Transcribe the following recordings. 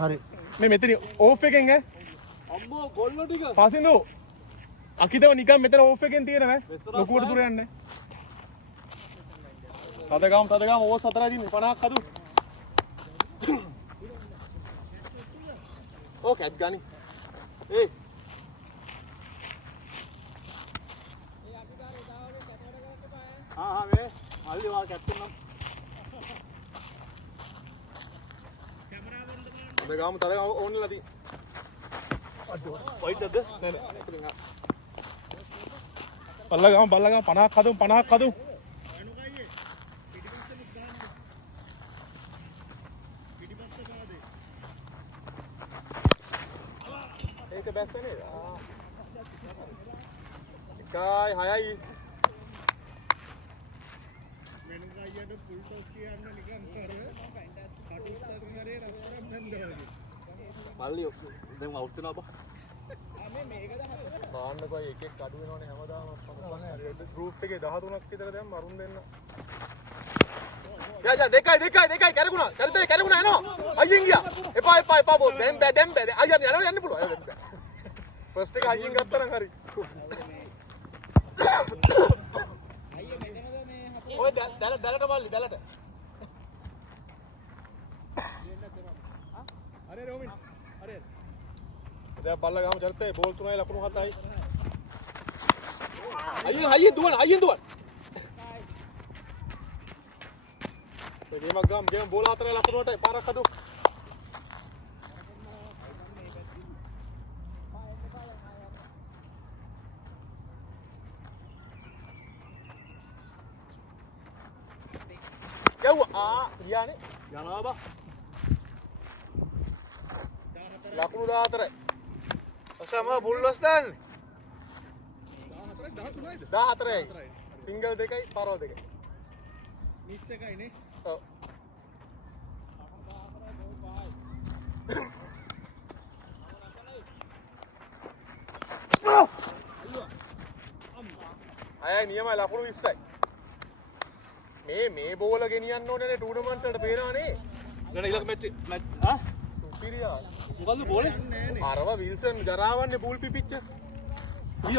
හරි මේ මෙතන ඕෆ් එකෙන් ඈ අම්මෝ ගොල්ලෝ ටික පසින්දු අකිතව නිකන් මෙතන ඕෆ් එකෙන් තියෙනවා ලොකුවට දුර යන්නේ තදගාම ඕස් 4යි දින්නේ 50ක් හදු ඕක ඇත් ගනි ඒ වේ මල්ලි වා කැප්ටන් නම් තදගාම ඕන්ලා දී වයිටද නෑ නෑ බල්ලගාම 50ක් හදු ඒක බැස්ස නේද? එකයි හයයි වෙනදා අයියට ෆුල් ටොස් කියන්න නිකන් කර කටුස්සක් මරේ රත්තරන් බැන්දා වගේ. මල්ලි දැන් අවුට් වෙනවා බා. මේකද බාන්නකෝ එකෙක් අඩු වෙනවනේ හැමදාම ගෲප් එකේ 13ක් විතර දැන් මරුන් දෙන්න. යා දෙකයි කැරකුණා. කැරකුණා එනවා. අයියෙන් ගියා. එපා බෝ. දැන් බෑ. අයියන් යන්න පුළුවන්. ෆස්ට් එක අයියෙන් ගත්තා නම් හරි. අයියේ මෙතනද මේ හතර. ඔය දැලට මල්ලි දැලට. අරේ රෝමින්. අරේ. දැන් බල්ලා ගාම චරිතේ බෝල් 3යි ලකුණු 7යි. අයියෙන් දුවන. ගේමක් ගාම බෝල 4යි ලකුණුට පාරක් හදු. ගියානේ යනවා බා ලකුණු 14යි ඔසම බුල්ලස් දාන්නේ 14යි සිංගල් දෙකයි පරෝ දෙකයි මිස් එකයි නේ ඔව් අය නියමයි ලකුණු 20යි මේ බෝල ගෙනියන්න ඕනේ නේ ටූර්නමන්ට් වලට පේනවනේ. නේද ඊළඟ මැච් තුපිරියා. මොකද්ද බෝලේ? අරව විල්සන් ගරාවන්නේ බූල් පිපිච්ච.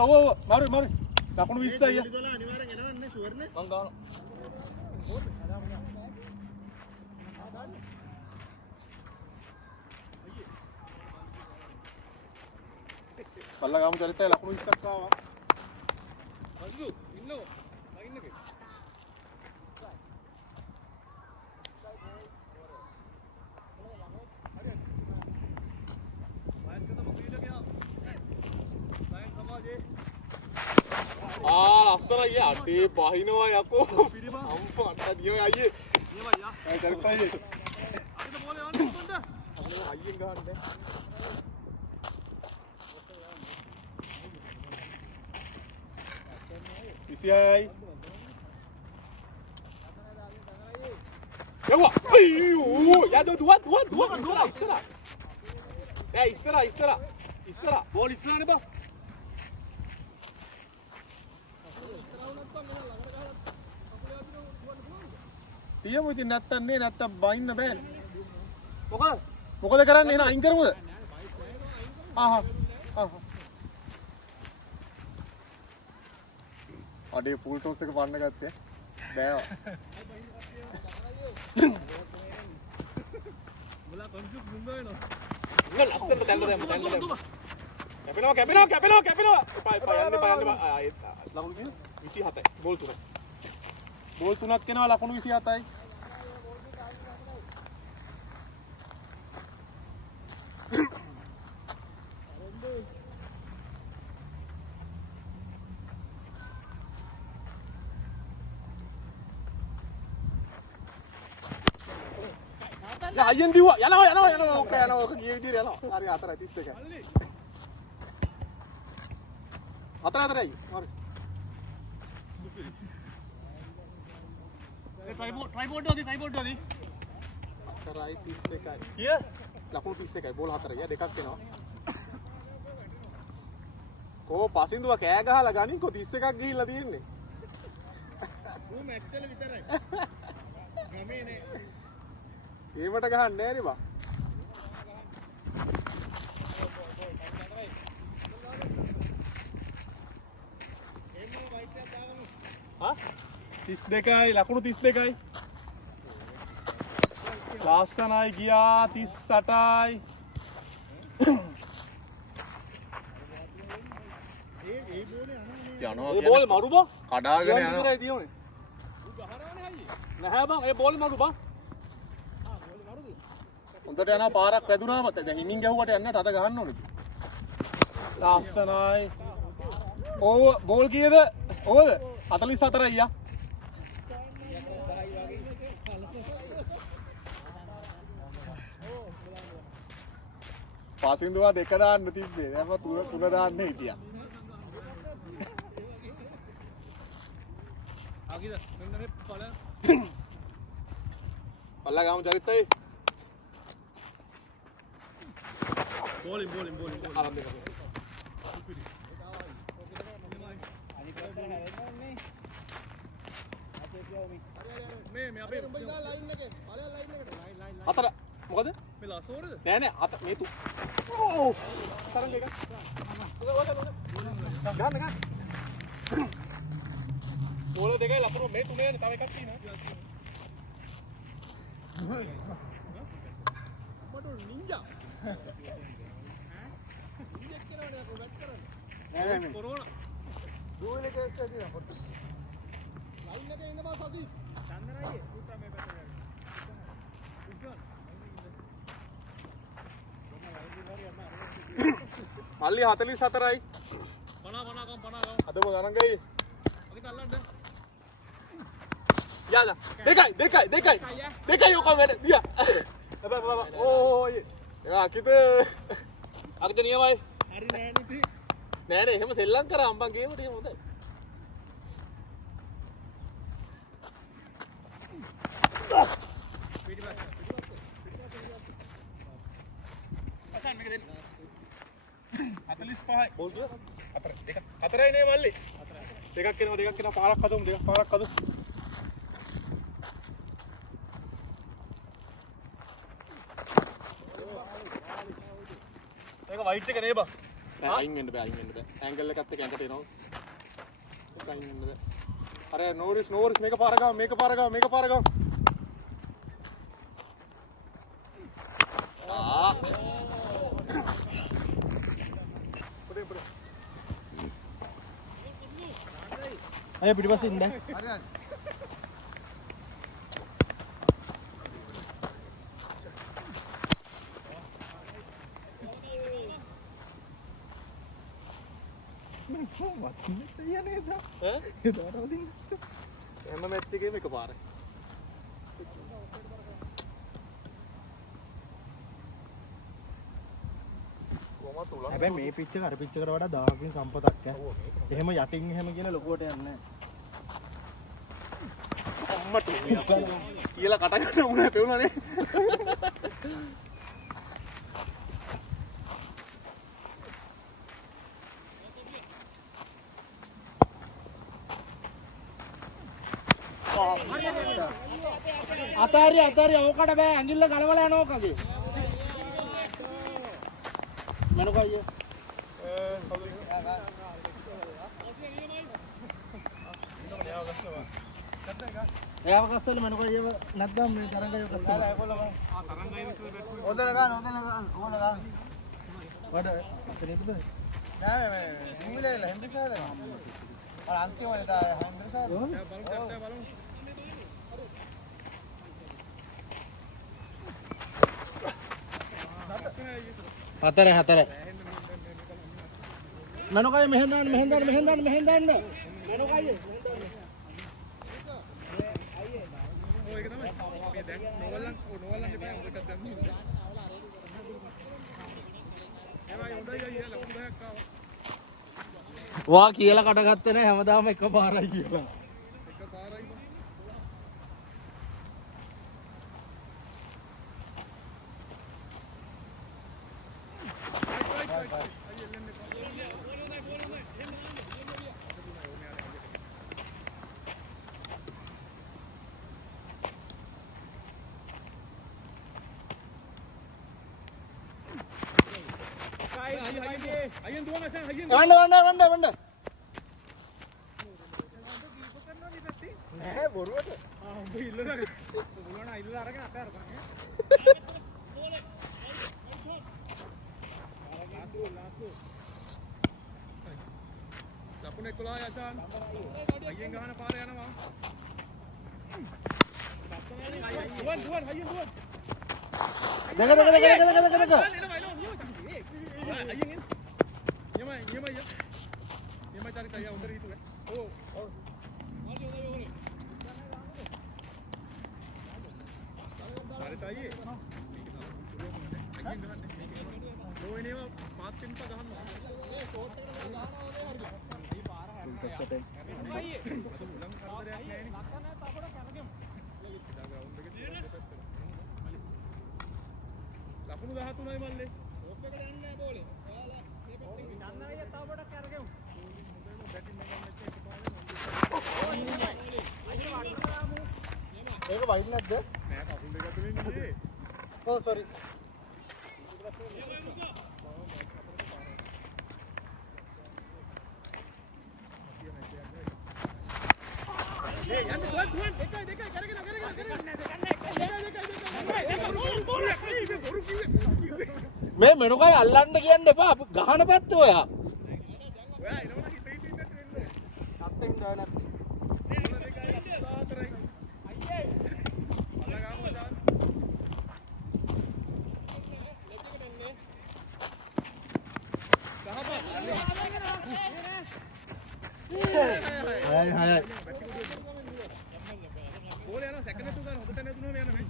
ඔව් මාරු. ලකුණු 20යි. අනිවාර්යෙන් එනවන්නේ ෂුවර් නේ. මං ගානවා. බල්ලා ගාමු චරිතය ලකුණු 20ක් ආවා. අයියෝ ඉන්නෝ. ලයින් එකේ. ලස්සනයි අඩේ බහිනවා යකෝ අම්මා අඩ දියෝ අයියේ නියමයි යා ඒ කරපයි අපිට බෝලේ යන්න කොතනද අයියෙන් ගහන්න 20යි යව්වා අයියෝ යා දුව ඉස්සරහ බෝල් ඉස්සරහනේ බා තියමු ඉතින් නැත්තම් බයින්න බෑනේ මොකද කරන්නේ එන අයින් කරමුද අඩේ ෆුල් ටොස් එක පන්න ගත්තේ බෑවා මුලා කොන්ජුක් මුංග වෙනවා ලස්සනට දැල්ල කැපෙනවා එපා යන්න ආයෙත් ලකුණු කිව්ව 27යි බෝල් 3ක් එනවා ලකුණු 27යි අයියෙන් දිව්වා යනවා ඕක ගිය විදිහට යනවා හරි 4යි 31යි 4යි හරි ट्राइपॉड होती 4යි 31යි කිය ලකුණු 31යි බෝල් 4යි දෙකක් එනවා කෝ පසින්දුව කෑ ගහලා ගනින්කෝ 31ක් ගිහිල්ලා තියෙන්නේ ඌ මැච් වල විතරයි ගමේ නේ ඒවට ගහන්නේ නෑනේ බා 32යි ලකුණු 32යි. ලස්සනයි ගියා 38යි. ඒ බෝලේ මරු බං කඩාගෙන යනවා. නැහැ බං ඒ බෝලේ මරු බං. හොඳට යනවා පාරක් වැදුනාම දැන් හිමින් ගැහුවට යන්නේ තද ගහන්න ඕනේ. ලස්සනයි. ඕව බෝල් කීයද? ඕවද? 44යි යා. පාසින්දුවා දෙක දාන්න තිබ්බේ. දැන් මම තුන දාන්න හිටියා. ආගිද මෙන්න මේ පල්ලා ගාමු චරිතයි. බෝලින් ආරම්භ කරමු. මේ අපේ ලයින් එකේ පළවෙනි ලයින් එකට ලයින් හතර මොකද මේ ලාස් ඕවරද නෑ නෑ හත මේ තු ඕ තරංග එක ගන්න බෝල දෙකයි ලපුරු මේ තුනේනේ තව එකක් තියෙනවා මඩු නින්ජා නින්ජා කරනවා කො බැට් කරන්නේ නෑ කොරෝනා දුවල එකක් තියෙනවා පොඩ්ඩක් ලයින් එකේ ඉන්න බා සති චන්දනයි උත්තරා මේ පැත්තට මල්ලි 44යි 50 අදම ගණන් ගයි මගේ තල්ලන්න යාලා දෙකයි ඔක වැඩ දියා ඕ යා කිද අගද නියමයි හරි නෑ නිති නෑ නේ එහෙම සෙල්ලම් කරා අම්බන් ගේමට එහෙම හොඳයි අසන් මේක දෙන්න 45යි බෝල් දුව හතරයි නේ මල්ලි දෙකක් එනවා පාරක් හදමු මේක වයිට් එක නේ බා නෑ අයින් වෙන්න බෑ ඇන්ගල් එකත් එක්ක ඇඟට එනවා ඒක අයින් වෙන්න බෑ අර නෝරිස් මේක පාර ගාව අය පිටිපස්සේ ඉන්න හරි එම මැච් එකේම එකපාරයි හැබැයි මේ පිච් එක අර පිච් එකට වඩා 1000කින් සම්පතක් ඈ. එහෙම යටින් එහෙම කියන ලොකුවට යන්නේ නැහැ. අම්මට කියලා කට ගන්න උනේ පෙවුනනේ. අතාරිය ඕකට බෑ ඇඟිල්ල ගලවලා යනවා කගේ. Mana kau ye? Ya apa kasih mana kau ye? Nadam ni tarang kau kasih. Tarang kau ini sudah betul. Oda lagan. Ada. Ini tu. Nah, ini le, Henry sah. और अंतिम वाले था Henry sah. balon. හතර මනෝකයි මෙහෙන්දාන්න මනෝකයි ඔය එක තමයි මේ දැන් නෝවලන් දෙපා එකක් දැම්මු එමයි හොඳයි අයියා ලකුණු 10ක් ආවා වා කියලා කඩගත්තේ නැහැ හැමදාම එකපාරයි කියලා වන්න බොරුවට. උඹ ඉල්ලනවා. උඹලන ඉල්ලලා අරගෙන අපේ අරපන්. ලකුණ 11 යෂාන්. අයියෙන් ගහන පාර යනවා. දුවන් හයියෙන් දුවන්. දෙක යමයි චරිතය උඩ හිටුවේ. ඔව්. චරිතයි. අයියෙන් ගහන්න. ඕනේම පාත් පින්ප ගහනවා. ඒ ෂෝට් එකට දානවා වගේ හරිද? මේ පාර හැරෙනවා. අද උලන් කරදරයක් නැහැ නේ. නැත්නම් අපඩ කරගෙමු. ලකුණු 13යි මල්ලේ. ඕක් එකට යන්නේ නැහැ බෝලේ. ඔයාලා මේ පැත්තෙන් යන්න අයියා තව පොඩක් කරගෙමු. බැටින් එකක් නැති ඒක වයින් නැද්ද? නෑ කකුල් දෙක අතරින් ගියේ. ඔව් සෝරි. දෙකයි කරගෙන මේ මෙනුකයි අල්ලන්න කියන්න එපා. ගහන පැත්ත ඔයා. ඔයා එනවනම් හිතේ ඉන්න දෙන්න. අත්ෙන් දාන. අයියේ. අල්ලගාමු අදාන්. හයයි. බෝලේ යනවා සෙකන්ඩ් එක තුන හොඳට නැතුනම යනවා.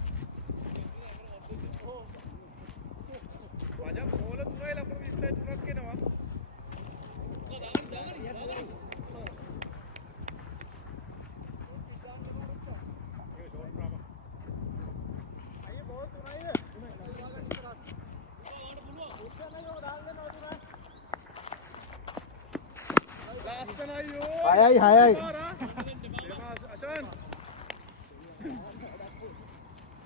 වජම් බෝල 3යි ලකුණු 20යි 3ක් එනවා. හයයි.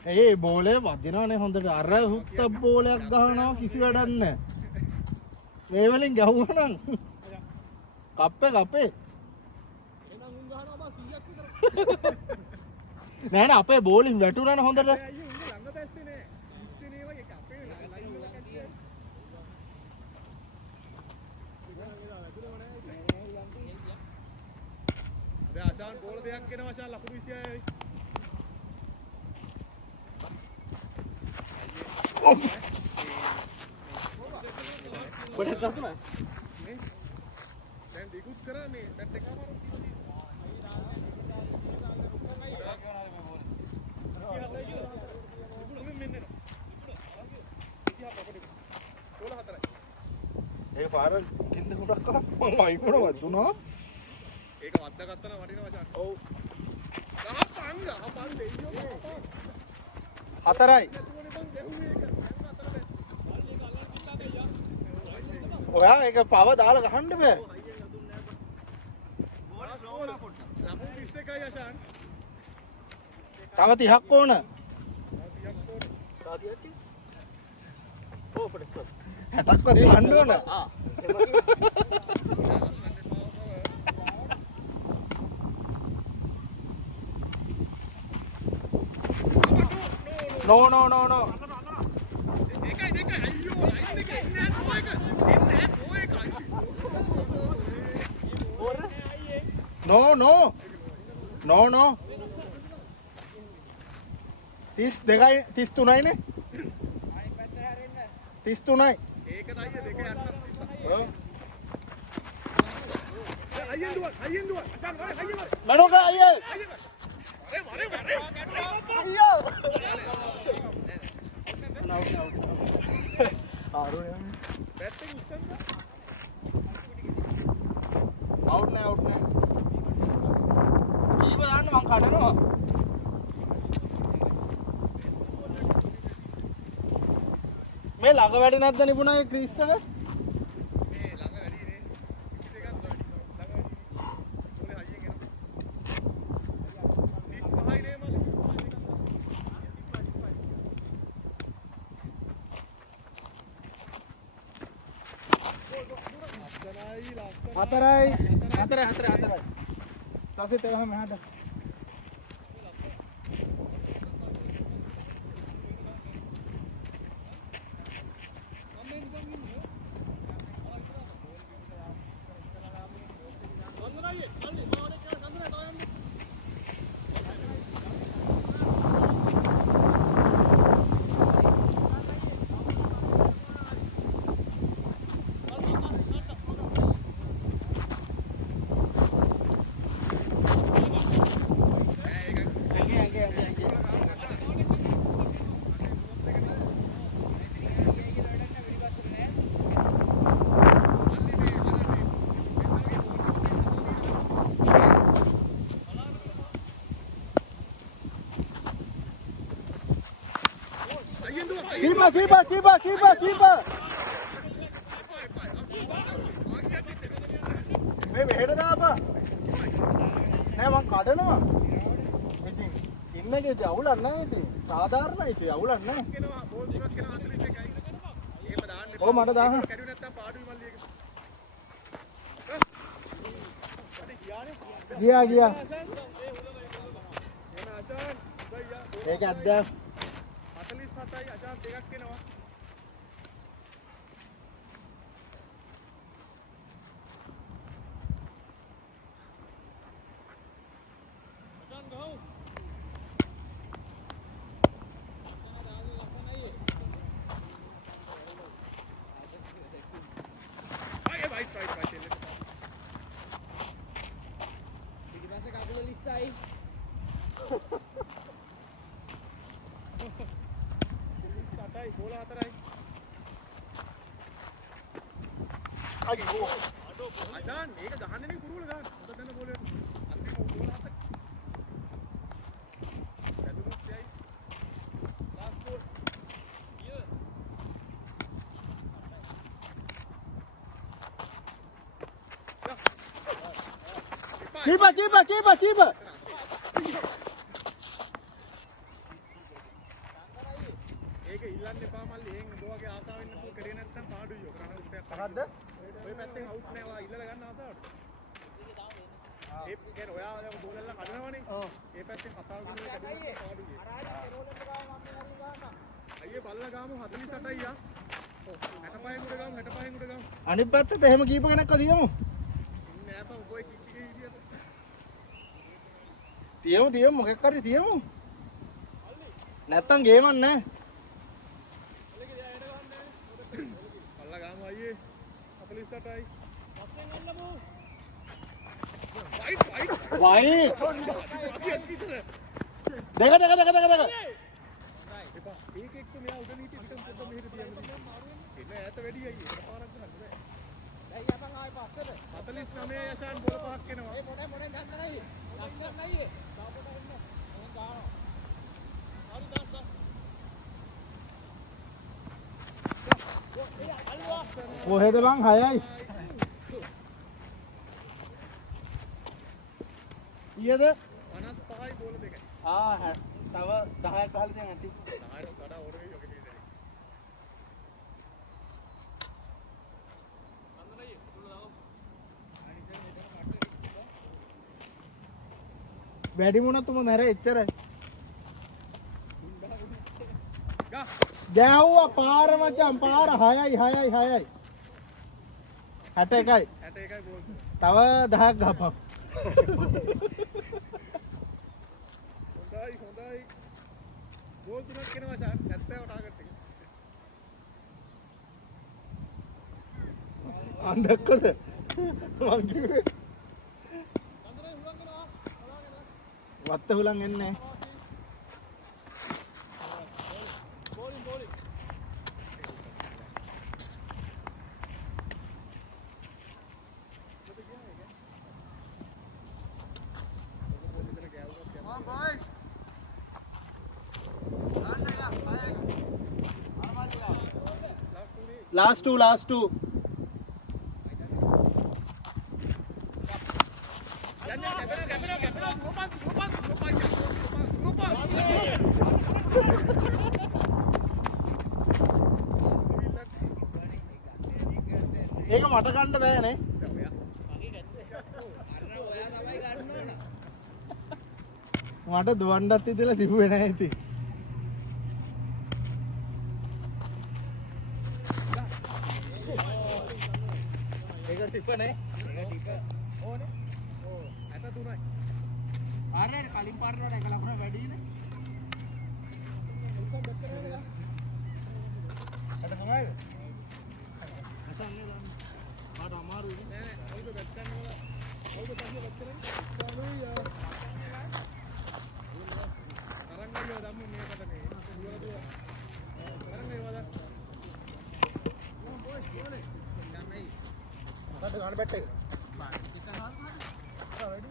ඒ බෝලේ වදිනවනේ හොඳට. අර හුක්ත බෝලයක් ගහනවා කිසි වැඩක් නැහැ. මේ වලින් ගැහුවා නම් කප්පේ. එහෙනම් උන් ගහනවා බා 100ක් විතර. නෑ අපේ බෝලින් වැටුණානේ හොඳට. අයියෝ උන් ළඟ පැත්තේ නෑ. ඉස්සේ නේ වගේ අපේ ලයින් වල කැට්ටිය. දැන් අෂාන් බෝල දෙකක් එනවා අෂාන් ලකුණු 26යි. කොහෙද තතුනේ? නේ. දැන් දිගුත් කරා මේ බැට් එක අමාරු ඒක පාර කින්ද හුඩක් කරා මම අයිකොන වදුනා. ඒක වද්දා ගත්තා නම් වටිනවා අෂාන්. ඔව්. ගහපන් දෙයියෝ. 4යි. ඔයා ඒක පව දාලා ගහන්න බෑ. ලකුණු 21යි අෂාන්. තව 30ක් ඕන. 60ක්වත් ගහන්න ඕන. No. දෙකයි අයියෝ ලයින් එක එන්නේ No. 32යි 33යි නේ. 33යි. ඒකට අයිය දෙක යන්න. ඔව්. අයියෙන් දුවන් අෂාන් වරේ අයියෙන් වරේ. මනෝක අයියේ. වරේ. අයියෝ. නව්. ආරෝ බැට් එක උස්සන්න. අවුට් නෑ. කීප දාන්න මං කඩනවා. මේ ළඟ වැඩි නැද්ද නිපුණා ඒ ක්‍රීස් එක? මේ ළඟ වැඩි නේ. 22ක් ළඟ වැඩි. ඕනේ අයියෙන් එනවා. 35යි නේ මල්ලි. 4යි. 4යි. තවසේ තව මෙහාට. කීපර් මේ මෙහෙට දාපන් නෑ මං කඩනවා ඉතින් ඉන්නකේ අවුලක් නැහැ ඉතින් සාධාරණයි ඉතින් අවුලක් නැහැ ඔව් මට දාන්න ගියා ඒක අද්දා 47යි අචාන් දෙකක් එනවා අදාන් මේක ගහන්නේ නේ කුරුවල ගන්න. හොඳ දන්න බෝලේ. අන්තිම බෝල හත. වැදුනොත් යයි. Last ball. කීපර් ඒක ඉල්ලන්න එපා මල්ලි. එහෙන් උඹ වගේ ආසාවෙන් නපුව කරේ නැත්තම් පාඩුයි ඔක. රණ උත්තරයක් මොකද්ද? ඔය පැත්තෙන් අවුට් නෑ. ඔයා ඉල්ලලා ගන්න ආසාවට. ඒ කියන්නේ ඔයා දැන් බෝල් එකක් අඩනවනේ. ඔව්. ඒ පැත්තෙන් කතාව කරලා කැඩුණා පාඩුයි. අයියේ බල්ලා ගාමු 48යි යා. ඔව්. 65 උඩ ගාමු 65 උඩ ගාමු. අනිත් පැත්තට එහෙම කීප කෙනෙක්ව තියමු. නෑ බං ඔය කික්කේ විදියට. තියමු මොකක් කරේ තියමු. නැත්තම් ගේමක් නැහැ. බල්ලා ගාමු අයියේ 48යි. වයි දෙක එපා ඒක එක්ක මෙයා උඩ නීටි පිටම පොඩ්ඩක් මෙහෙට තියන්න එන්න ඈත වැඩි අයියේ ඒක පාරක් ගන්න බෑ දැන් යපන් ආයි පස්සට 49 යෂාන් බෝල පහක් එනවා ඒ මොනේ ගන්න නැහැ ලක්ෂණ නැහැ තාපට එන්න මම දානවා කොහෙද බං 6යි ඊයද 55යි බෝල දෙකයි තව 10ක් ගහලා දැන් ඇති 10ට වඩා ඕන වෙයි ඔකේ තියෙන්නේ අන්නයි උඩ දාමු වැඩි මොනත් උඹ මැර එච්චරයි ගා දැව්වා පාර මචං පාර 6යි 61යි බෝල් තව 10ක් ගහපන් හොඳයි ගෝල් තුනක් එනවා ෂාට් 70 ටාගට් එක අන්දක්කද මං කිව්වේ වත්ත හුලං එන්නේ last two ඒක මට ගන්න බෑනේ මට දුවන්නත් ඉතලා තිබුණේ නැහැ ඉතින් ඒක ටිපනේ ඒක ටිප ඕනේ ඕ 63යි අර කලින් පාරට වඩා එක ලකුණ වැඩිනේ අට කොහමද අසන්නේ දාන්න අමාරුයි නෑ අවුද බැට් ගන්න වල අවුද පස්සේ බැට් කරන්නේ සානුයි තරංගියෝ ධම්ම මේකට මේ දුවලා තරංගියෝ වද බොයිස් බෝලේ ගන්නයි මොකද ගන්න බැට් එක වැඩි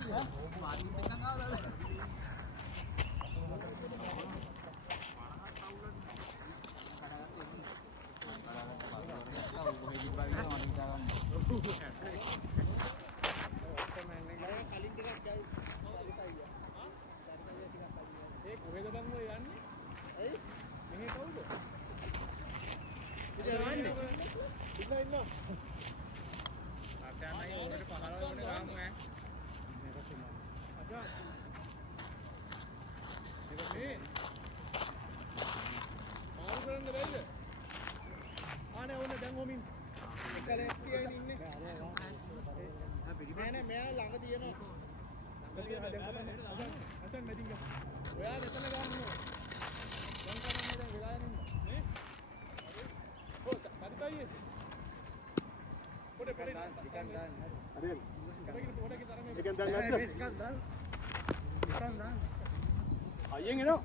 අයියෙන් එනවා.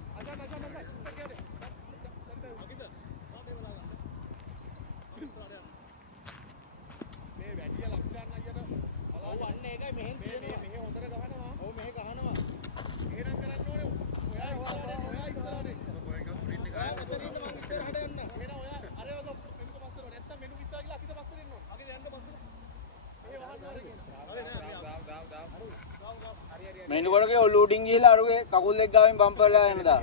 මෙන්ඩුකොටගේ ඔලූටින් ගිහිල්ලා අරුගේ කකුල් දෙක ගාවින් බම්පර්ලා එන්න දා.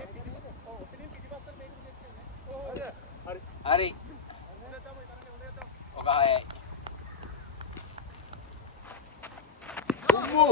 හරි. ඔක 6යි. උම්බු.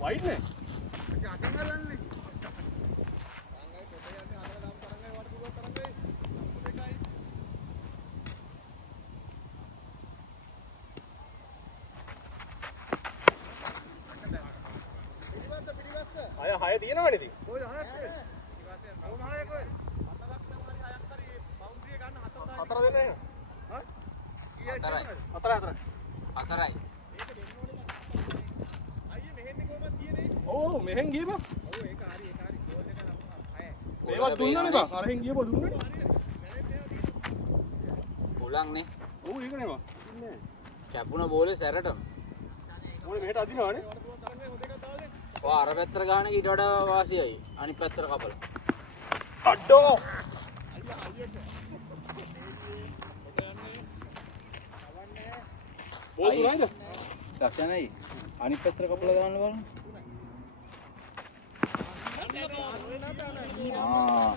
වයිඩ් නේ. අය 6 තියෙනවනේ ඉතින්. කොයිද 6ක් තියෙන්නේ? කොහොම 6ක් කොහෙද? 4 දෙන්න එහෙනම්. හා? කීයද? 4යි. 4යි. ඔව් මෙහෙන් ගියපන්. ඔව් ඒක හරි ගෝල් එක ලකුණු 6යි. මේවත් දුන්නනේ බං. අරහෙන් ගියපො දුන්නනේ. උලන් නේ. ඔව් ඒකනේ බං. ඉන්නේ. කැපුණ බෝලේ සැරටම. මොනේ මෙහෙට අදිනවනේ. ඔය අර පැත්තට ගහන ඊට වඩා වාසියයි. අනිත් පැත්තට කපලා. අඩෝ. බෝල් දුන්නයිද? ලක්ෂණයි. අනිත් පැත්තට කපලා ගන්න බලන්න. ආ.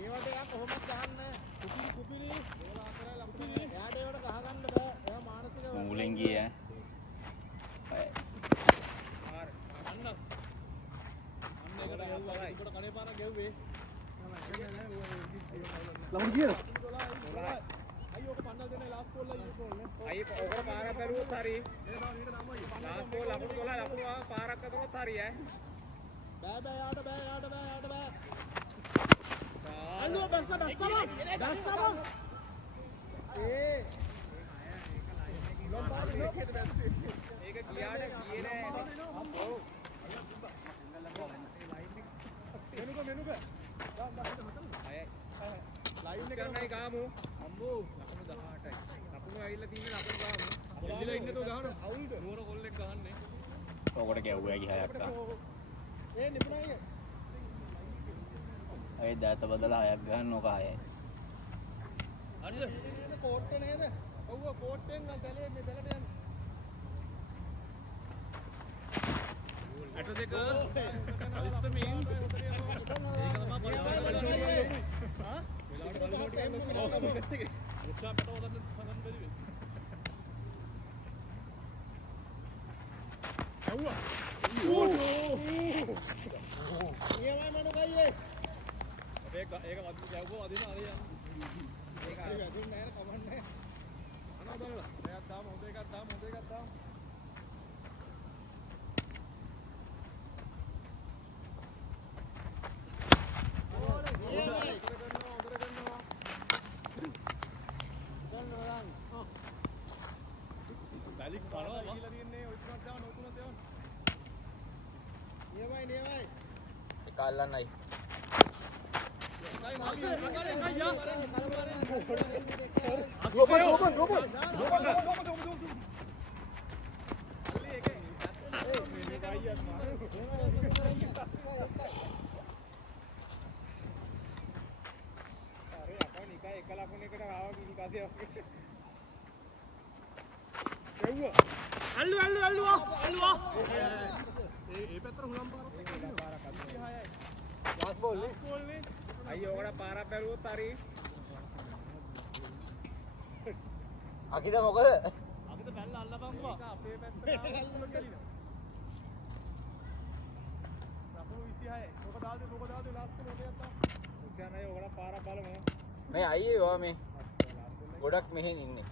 ඒවට යා කොහොමද ගහන්න? කුපිලි. එයාට ඒවට ගහ ගන්න බෑ. එයා මානසිකව මූලෙන් ගියේ ඈ. ලකුණු කීයද? අයියෝක පන්නල් දෙන්නේ ලාස්ට් බෝල් අයියෝ බෝල් නේ. අයිය ඔකට පාරක් බැලුවොත් හරි. ලාස්ට් බෝල් ලකුණු 12 ලකුණු පාරක් අතනොත් හරි ඈ. බෑ යාට බෑ. අල්ලුව බස්සම. ඒ ඒක ගියාට ගියේ නෑ. ඔව්. මෙනුක. ලයිව් එක කරන්නයි ගාමු. අම්බෝ ලකුණු 18යි. ලකුණු ඇවිල්ලා තියෙන්නේ ලකුණු ගාමු. එල්ලලා ඉන්න තෝ ගහනවා. අවුල්ද? නුවර කොල්ලෙක් ගහන්නේ. ඔකට ගැව්වා ගියා යක්කා. ඒ නිපුණායි. ඒ දාත බදලා 6ක් ගන්න ඕක 6යි. හරිද? නේද කෝට්ට නේද? ඔව් කෝට්ටෙන් නම් බැලේ මේ බැලට යන්නේ. අට දෙක අලිස්සමින් ඒක තමයි බලන්නේ. හා? වෙලාවට බලනකොට යන්නේ. උත්සාහකට වදන්න ගන්න බැරි වෙයි. අවුවා. නියමයි මනුගයියේ. ඒක වදින ගැව්වෝ වදින අර යන්නේ. ඒක හරි වැදුන්නේ නැහැ කමන්නේ. කල්ලන්නයි. අකිද මොකද? මේ අයියේ වා මේ ගොඩක් මෙහෙන් ඉන්නේ.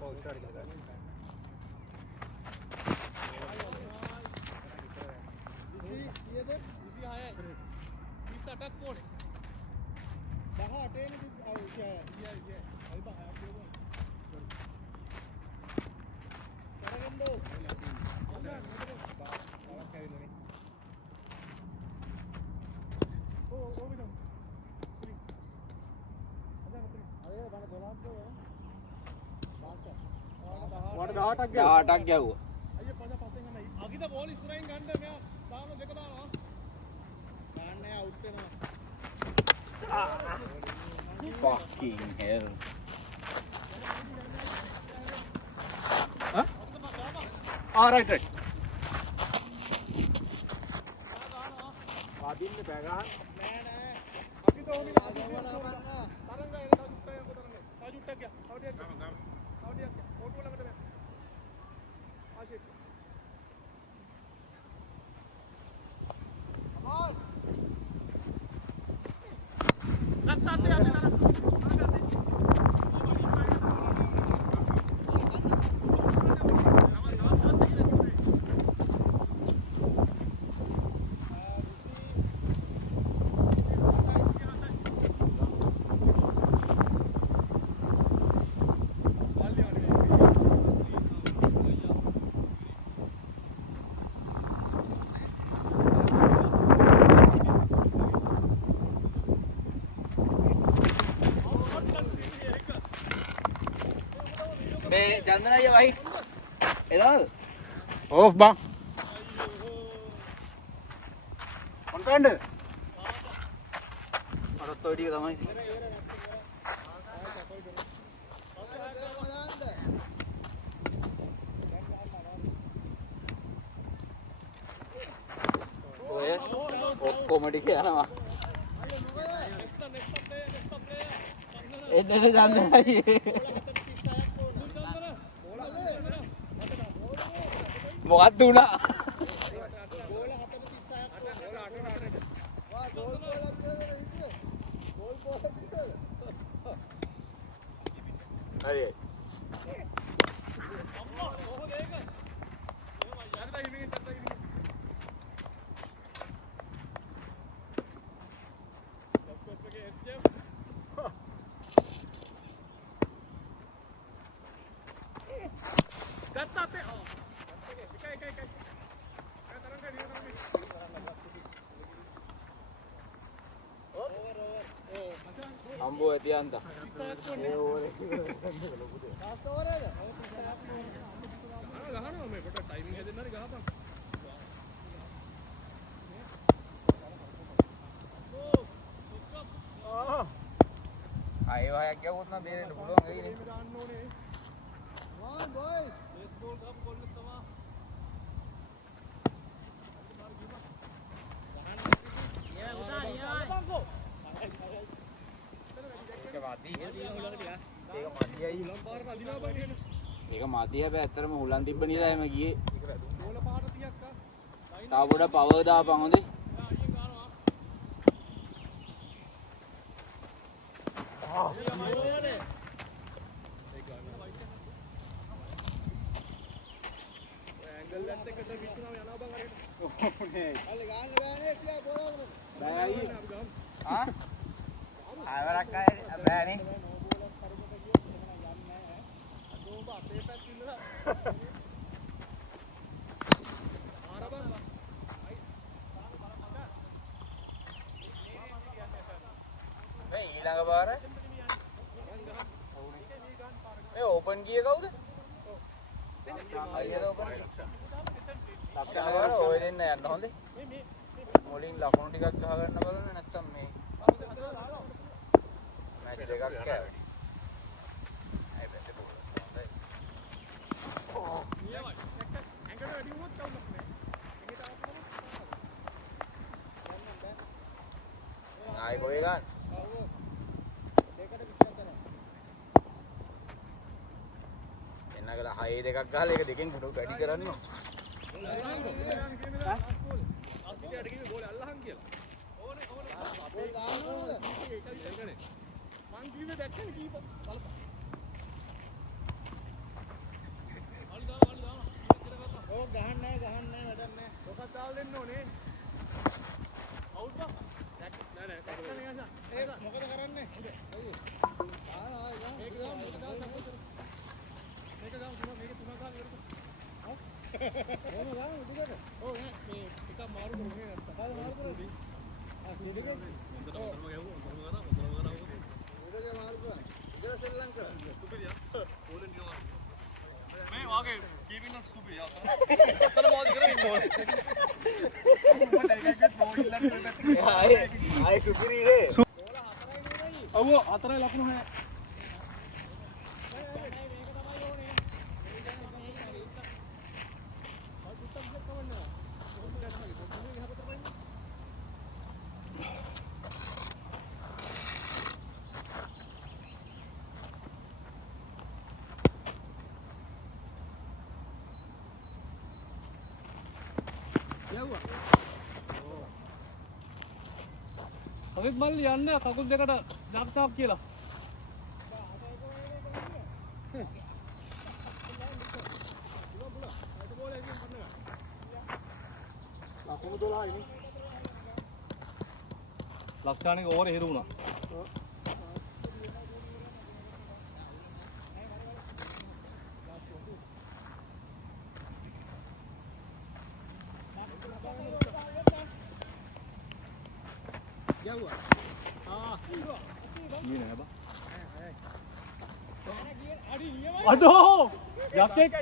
වට 18ක් 18ක් ගැව්වා. Fucking hell. right. වදින්න බෑ ගහන්න. නෑ නෑ. අපි තෝමි තරංග තව චුට්ටක් ගියා. තව ටිකක් ෆෝටෝ ළඟට බෑ. ආශිත්. අමල්. ලස්සත් යන්නේ මේ චන්දනయ్య වයි එනවද? ඕෆ් බං. කොන්ටෙන්ඩ්. අරත් ඔය ටික තමයි. ඔය ඔක්කොම ටික යනවා. එන්නනේ චන්දනయ్య. මොකක්ද උනා? හරි. අම්බෝ ඇති අන්ත. ඒ ඕරේ. ලාස්ට් ඕවරේද? ගහනවා මේ කොට ටයිමින් හැදෙන්න හරි ගහපන්. ආයෙ වහයක් ගියොත් නම් බේරෙන්න පුළුවන් වෙයිනේ. දාන්න ඕනේ. Come on boys. බේස්බෝල් ගම් ගොල්ල තමයි. ඒක මදි හැබැයි ඇත්තටම හුලන් තිබ්බ නිසා එම ගියේ. ගෝල පාට 30ක් ආ. තාම පොඩ පවර් දාපන් හොඳේ. ආවරක් අය බෑනේ. මේ ඊළඟ පාර මේ ඕපන් ගිය කවුද? අයියද ඕපන් ගිය? ලක්ෂණ පාර ඔය දෙන්න යන්න හොඳේ. මුලින් ලකුණු ටිකක් ගහ ගන්න බලන්න නැත්තම් මේ මැච් දෙකක් කෑවා. අය බැලේ බෝල් හොඳයි. ආයි කොහෙ ගන්න? එන්නකලා 6 දෙකක් ගහලා ඒක දෙකෙන් ගුණ වැඩි කරන්නේ. ආයි සුපිරිනේ. ඔව් හතරයි ලකුණු 6. අවිත් මල්ලි යන්න කකුල් දෙකට දාප්තාවක් කියලා. ලකුණු 12යි නේ. ලක්ෂානික ඕවර් හිරු වුණා. අඩෝ යකෙක්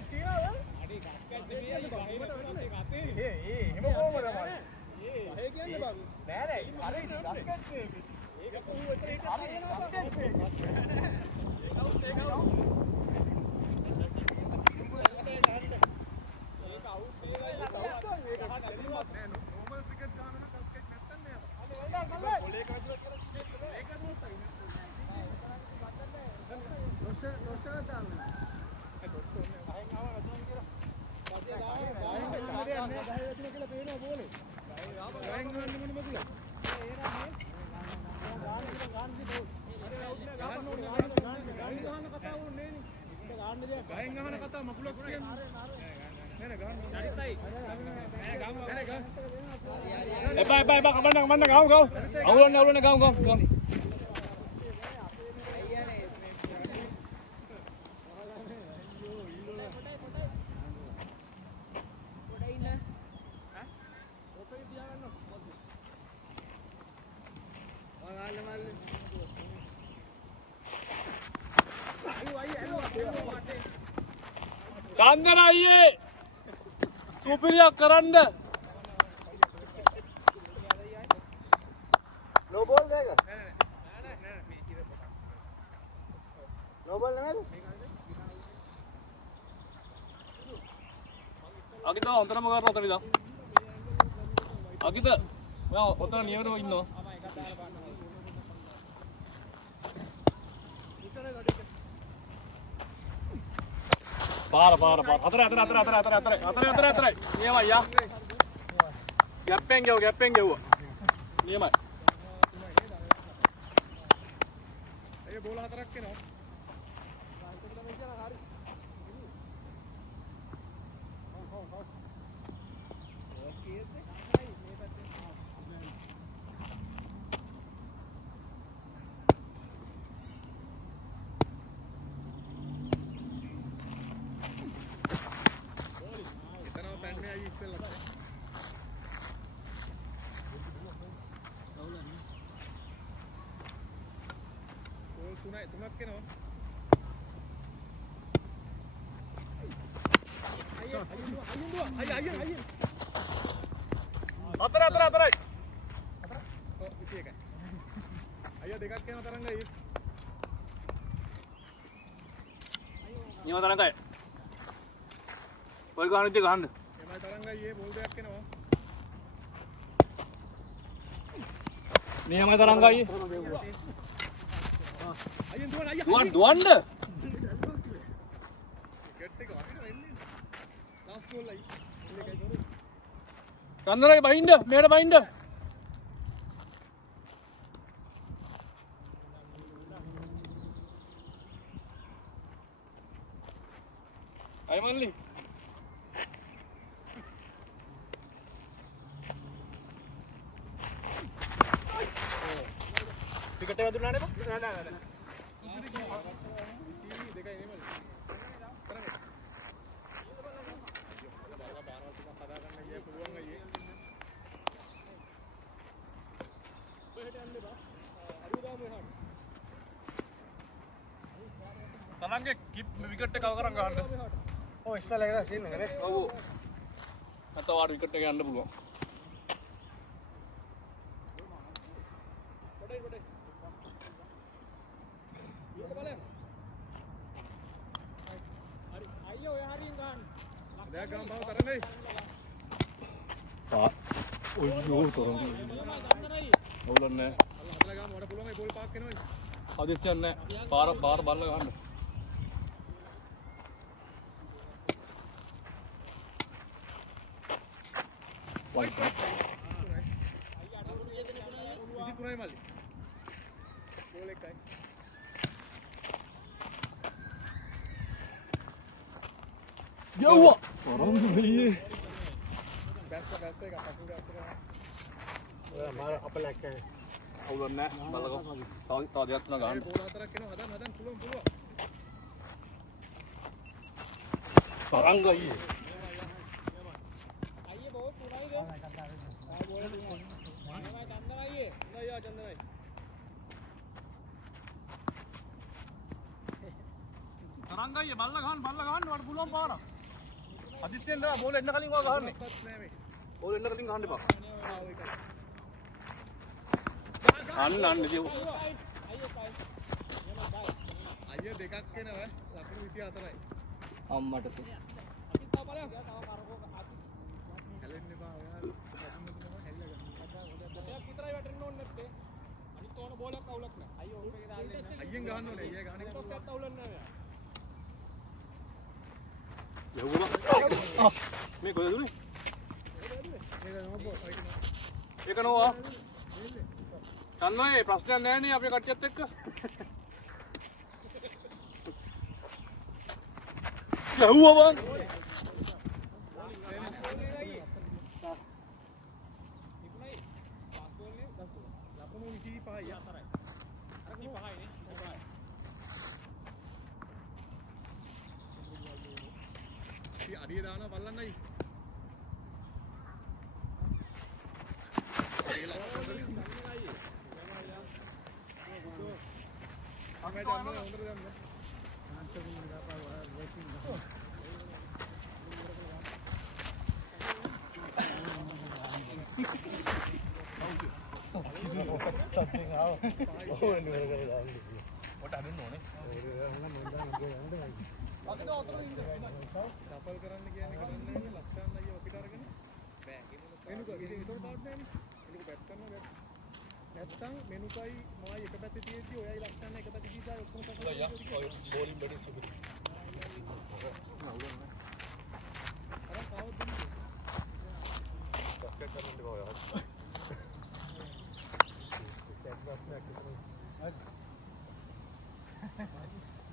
Bye, kemana kau? Aulan kau. Chandra ये superior करंड नो बॉल देगा नो बॉल नहीं අගිත හොඳටම කරලා ඔතන ඉඳන් අගිත මම ඔතන නියරව ඉන්නවා පාර හතර නියමයි යා ගැප්පෙන් ගෙවුවා නියමයි ඒ බෝල හතරක් එනවා තුනක් එනවා. හතරයි. ඔව් 21යි. අයියා දෙකක් එනවා තරංගයි. නියම තරංගයි. ඔය ගහන ඉතින් ගහන්න. එමයි තරංගයි ඒ බෝල් දෙකක් එනවා. නියම තරංගයි. අයියෙන් දුවන්න. දුවන්න. විකට් එක වටිනවා එන්නේ. ලාස්ට් බෝල් අයි. ඉන්නේ චන්දනයි බහින්න. මෙහෙට බහින්න. අය මල්ලි. ටිකට් එක දුන්නානේ බං. දෙකයි නෙමෙයි. තරංගයි. හදාගන්න ගියා පුළුවන් අයියේ. තරංගේ විකට් එක කව කරන් ගහන්න. ඔව් ඉස්සලා එක සීන් එක නේ. ඔව්. නැත්නම් වාට විකට් එක යන්න පුළුවන්. දෙයක් ගමන් බව තරංගයි. ඔයෝ තරංග. ඕලන්නේ. හදලා ගමන් වඩ පුළුවන් ඒ බෝල් පාක් එනවා. හදිස්සියක් නැහැ. පාර බලලා ගහන්න. වයිට්. 23යි මල්ලි. බෝල් එකයි. යව්වා. තරංග මෙයේ. බැස්ස එක අකුඩ අකුඩ. ඔය මාර අපලක් එක. අවුලන්නේ නැහැ. බලගමු. තව දෙයක් තුන ගහන්න. බෝල් හතරක් එනවා. හදන්න පුළුවන්. තරංගයි. තරංගයි බල්ලා ගහන්න වඩ පුළුවන් පාරක්. හදිස්සියෙන් නෑ බෝල එන්න කලින් ඔයා ගහන්නේ. බෝල එන්න කලින් ගහන්න එපා. අන්න ඉතින් අයියා දෙකක් එනවා. ලකුණු 24යි. අම්මට සි. හැලෙන්න එපා ඔයාලා. දෙකක් විතරයි වැටෙන්න ඕනේ නැත්තේ. අනිත් ඕන බෝලයක් අවුලක් නෑ. අයියෝ ඕක එක දාන්න එන්න. අයියෙන් ගහන්න ඕනේ. අයියා ගහන්නේ කොටක් අවුලක් නෑ මෙයා. යවුවා. මේ කොහෙද දුන්නේ? ඒක නෝවා. කන්නෝයි ප්‍රශ්නයක් නැහැ නේ අපේ කට්ටියත් එක්ක. යවුවා බං. ලකුණු 25යි. අර 25යි නේ. අඩිය දානවා බලන්නයි. සත්‍යෙන් ආව. ඕන නේද කරලා දාන්න. ඔට හදන්න ඕනේ. සෆල් කරන්න කියන්නේ කරන්නේ ලක්ෂාන් අයියා අපිට අරගෙන බෑ මෙනුක ඉතින් ඒතකොට තාඩ් නෑනේ මෙනුක බැට් කරනවා නැත්තම් මෙනුකයි මායි එක පැත්තේ තියෙද්දි ඔයයි ලක්ෂාන් එක පැත්තේ දීලා ඔක්කොම සෆල් අයියා ඔය බෝලින් බඩේ සුපිරි. අර කවුද දුන්නේ බස්කට් කරන්න බෑ ඔය.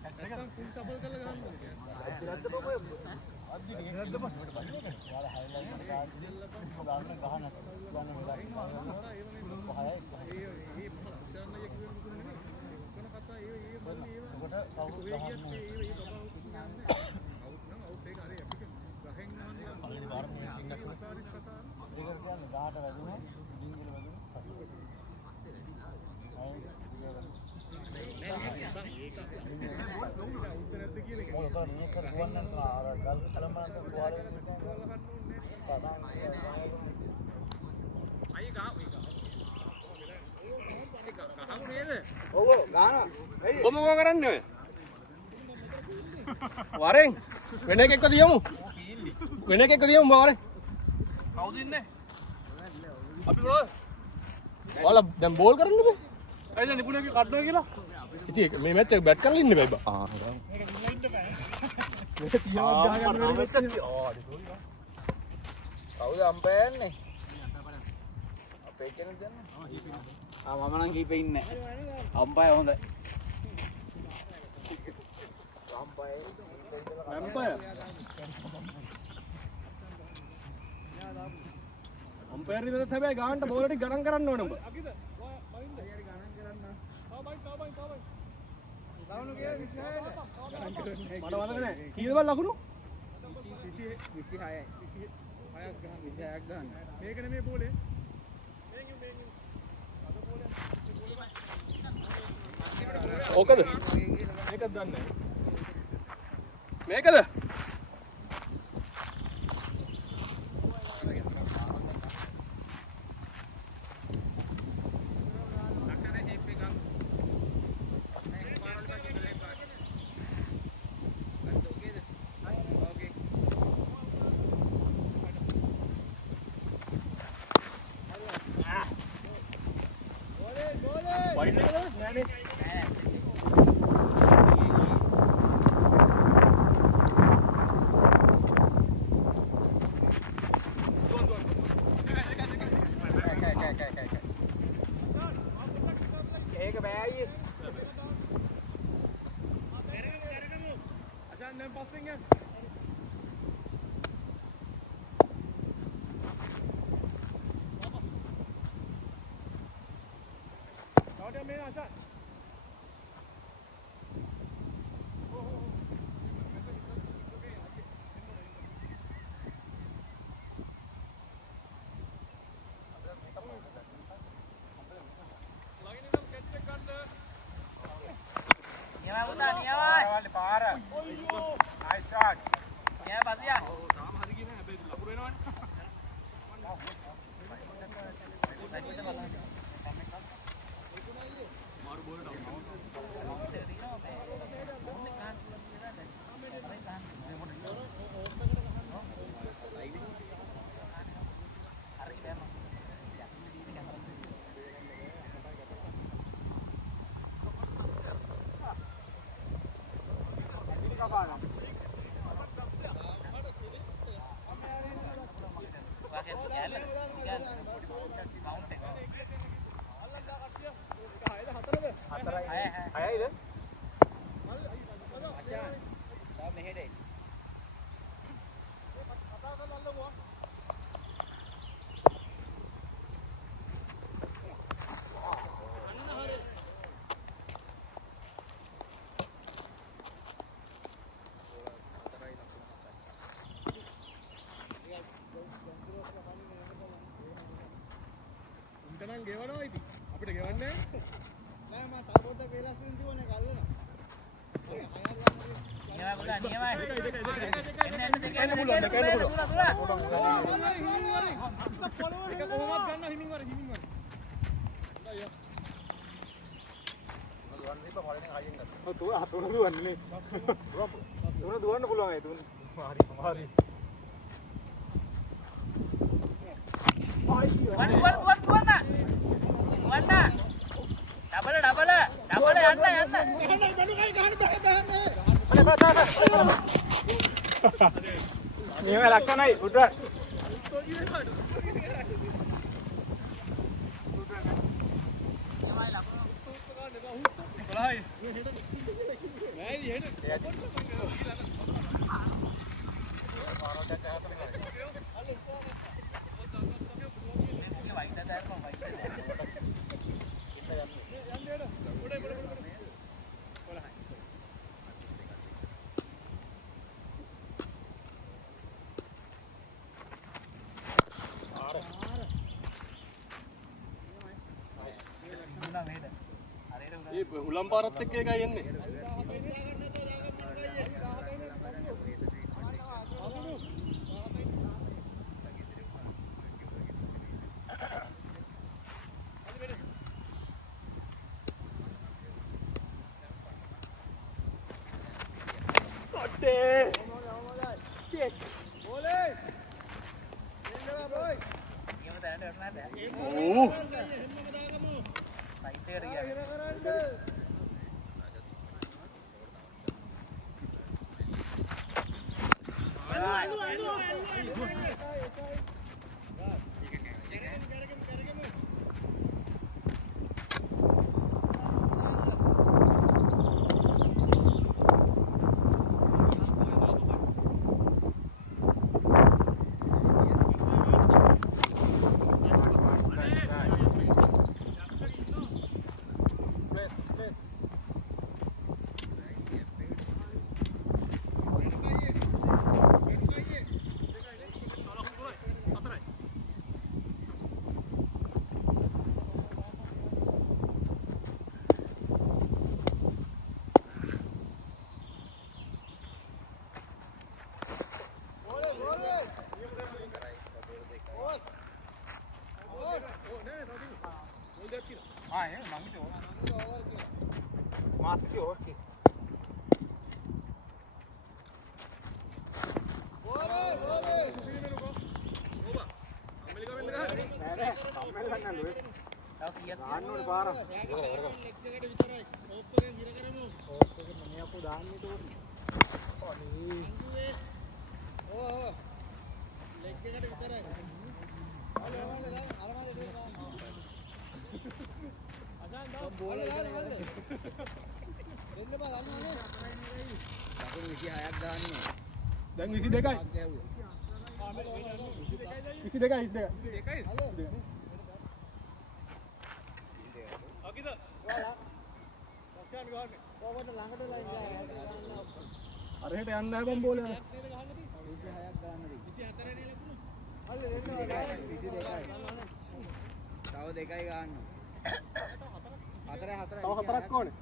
නැත්තම් ෆුල් සෆල් කරලා ගහන්න ඕනේ කියන්නේ අද්දිරද්ද බෝ අද්දි නිරද්ද බෝ යාලා හයිලයින් ගාන ගහන ඔබ මොකෝ කරන්නේ ඔය? වරෙන් වෙන එකෙක්ව දියමු. වෙන එකෙක්ව දියමු වරෙන්. කවුද ඉන්නේ? අපි බෝ. ඔයාලා දැන් බෝල් කරන්න බෑ. ඇයිද නිපුණෙක් කඩනවා කියලා? ඉතින් මේ මැච් එක බැට් කරලා ඉන්න බෑ බා. ආ. මේක 30ක් ගහගන්න වෙන මැච් එකක්. කවුද අම්පයන්නේ? අපේ කෙනෙක් දන්නේ? මම නම් කීපේ ඉන්නේ නැහැ. අම්පය හොඳයි. අම්පයර් ඉදලත් හැබැයි ගානට බෝල් ටික ගණන් කරන්න ඕන උඹ. මට වලක නෑ. කීයද බල ලකුණු? 26යි. 26ක් ගන්න. මේක නෙමෙයි බෝලේ. ඕකද? මේකද දන්නේ. මේකද? වයින් එකද? නෑනේ. ඒක බෑ අයියේ. අසන් දැන් පස්සෙන් යන්න. කවුද මේ අසන්? උන්ටනම් ගෙවනවා ඉතින් අපිට ගෙවන්නේ නෑ මම තව පොඩ්ඩක් වෙලාස් වෙන දුවනේ කල්ලන දුවන්න පුළුවන් ඒ තුන හරි නියම ලක්ෂණයි උඩ උලම් පාරත් එක්ක එකයි එන්නේ දැන් 22යි 22යි අකිද අරහෙට යන්න නැහැ බම් බෝලේ තව දෙකයි ගන්න. හතරක් තව හතරක් ඕනේ.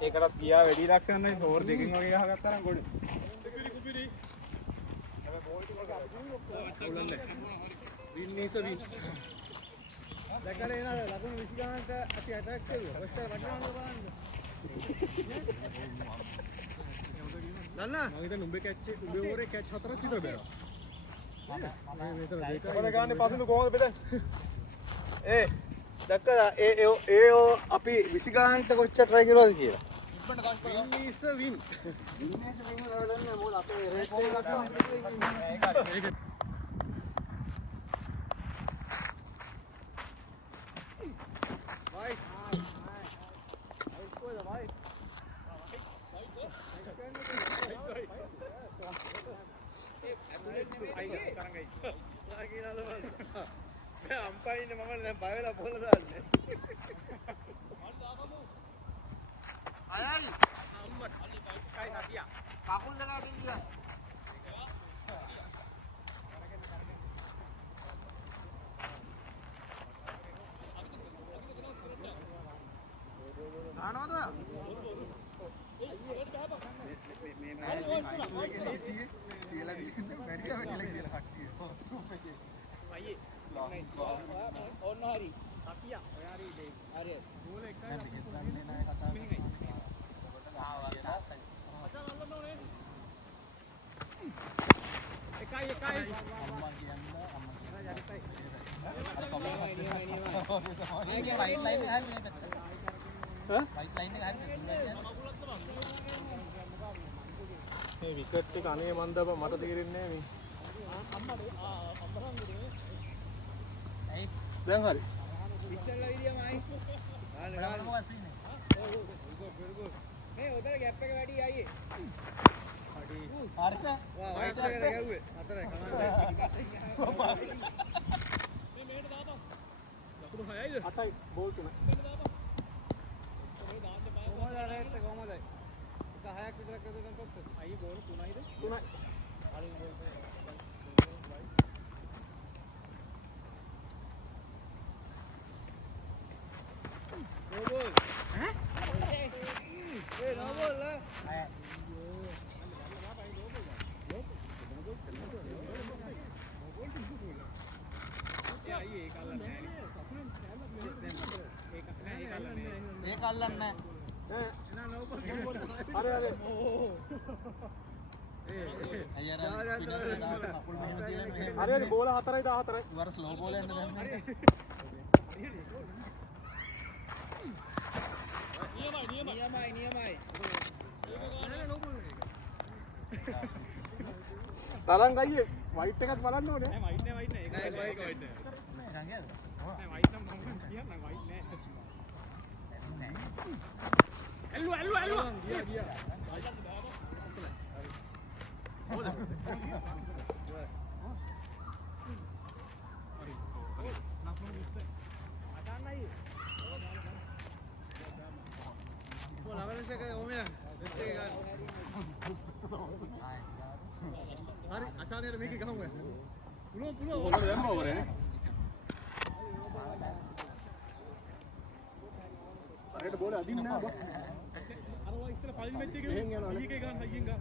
ඒකටත් ගියා වැඩි ලක්ෂණ නැහැ ඕවර් දෙකකින් වගේ ගහගත්තා නම් ගොඩ. වින් නීස වින්. දැකලා එන ලකුණු 20 ගානට අපි ඇටැක් කරුවා. ඔච්චර වටිනාද බලන්න. දන්නා? මම හිතන්නේ උඹේ කැච් උඹේ ඕවරේ කැච් හතරක් විතර බෑවා. මොකද ගානේ පසින්දු කොහොමද බෙදන්නේ? දැක්කද ඒ අපි 20 ගානට කොච්චර try කරුවද කියලා. Win is a win. Win is a win වලන්නේ මොකද අපේ රේට් එක අම්පයින්නේ මම දැන් බය වෙලා බෝල දාන්නේ. මේ විකට් එක අනේ මන්ද මට තේරෙන්නේ නැහැ මේ. දැන් හරි. ඉස්සෙල්ලා විදියමයි. ගාන මොකක්ද ඉන්නේ? මේ උදේ ગેප් එක වැඩි අයියේ. හරි. හරිද? වා වයිට් එකට ගැව්වේ. හතරයි කමන්න. මේ මේට දාපන්. ලකුණු 6යිද? 8යි බෝල් 3. කොහමද රේට් එක කොහමද? එක 6ක් විතරක් කරගෙන පොත්තද? අයියේ බෝල් 3යිද? 3යි. හරි ball. No ball. Hah? Eh, no ball lah. ඒක අල්ලන්නේ නැහැ. අර අර. අර අර බෝල 4යි 14යි. ඉවර ස්ලෝ බෝල් යන්න දැම්මේ. නියමයි. තරංග අයියේ වයිට් එකක් බලන්න ඕනේ. නෑ වයිට් නෑ. ඒක වයිට්. සංගයද? නෑ වයිට් නම් මම කියන්න වයිට් නෑ. ඇල්ලුවා. ගියා. හරි අශානේට මේක ගහමු. පුළුවන්. බෝල දැම්ම ඕනේ. අරකට බෝල අදින්න නෑ බා. අර ඔය ඉස්සෙල්ලා පළවෙනි මැච් එකේ ඊයේ ගන්න අයියෙන් ගන්න.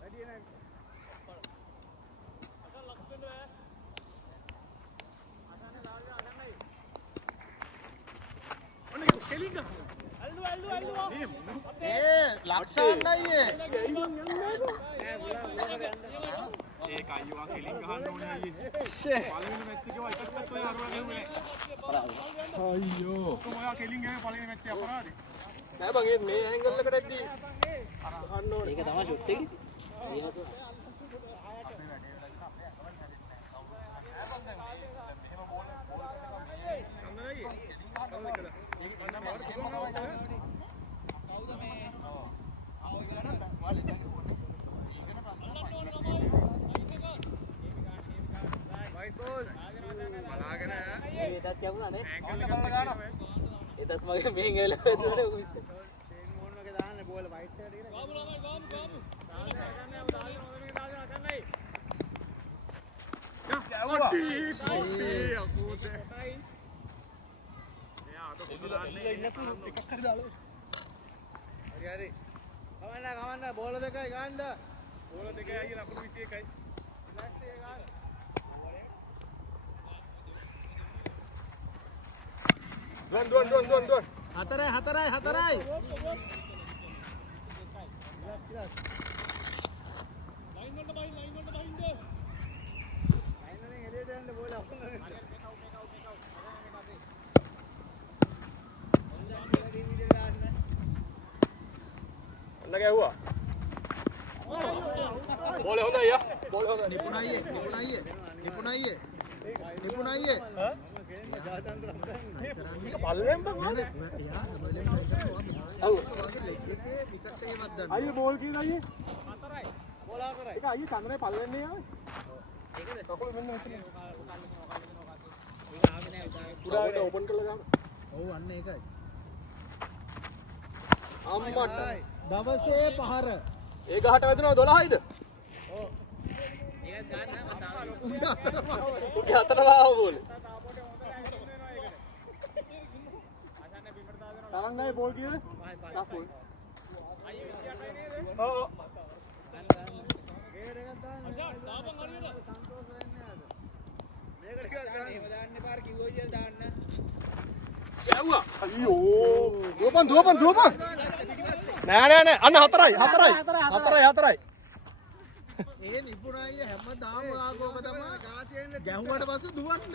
වැඩි නෑ. අර ලක්ෂණ බෑ. අශානේ ලාල්ලා අඩන්නයි. ඔන්න කෙලින් ගන්න. අල්ලුවා. ලක්ෂණ අයියේ. ඒක අයියෝ කෙලින් ගහන්න ඕනේ අයියේ. පළවෙනි මැච් එකේ එකක් පැත්ත ඔය අරවා ගෙවුනේ. අයියෝ. කොහොම ඔයා කෙලින් ගහේ පළවෙනි මැච් එක අපරාධේ. නෑ බං මේ ඇන්ගල් එකට ඇද්දි ගහන්න ඕනේ. ඒක තමයි ෂොට් එකේ. ඒකත් යවුණානේ. ඒකත් මගේ මේන් ගලව දුවනේ උගිස්. චේන් මෝන් වගේ දාන්නේ බෝල වයිට් එකට ඉගෙන. ගාමු. හරි. කමන්න බෝල දෙකයි ගන්න. බෝල දෙකයි අයියේ ලකුණු 21යි. රිලැක්ස් එක ගන්න. දුවන්. හතරයි. ඔන්න ගැහුවා. බෝලේ හොඳයි යා. නිපුණයියේ. මේක බල්ලෙන් බං. අයියේ බෝල් කීයද අයියේ? 4යි. බෝල 4යි. ඒක අයියේ චන්ද්‍රේ පල්ලෙන්නේ ආවේ. ඒකද? කකුල මෙන්න මෙතන. උඩට ඕපන් කරලා ගන්න. ඔව් අන්න ඒකයි. අම්මට. දවසේ පහර. ඒ ගහට වැදුනා 12යිද? ඔව්. උගේ හතර වාව බෝලේ. තරංගයි බෝල් කීයද? 10 බෝල්. ඔව්. ගේඩ් එකක් දාන්න. අජා දාපන් හරියට. සන්තෝෂ වෙන්නේ නැද්ද? මේක ටිකක් දාන්න. ඒව දාන්න එපා කිව්වෝ කියලා දාන්න. යවුවා. අයියෝ. දුවපන්. නෑ. අන්න 4යි. ඒ නිපුණාය හැමදාම ආගෝක තමයි ගැහුවට පස්සේ දුවන්න.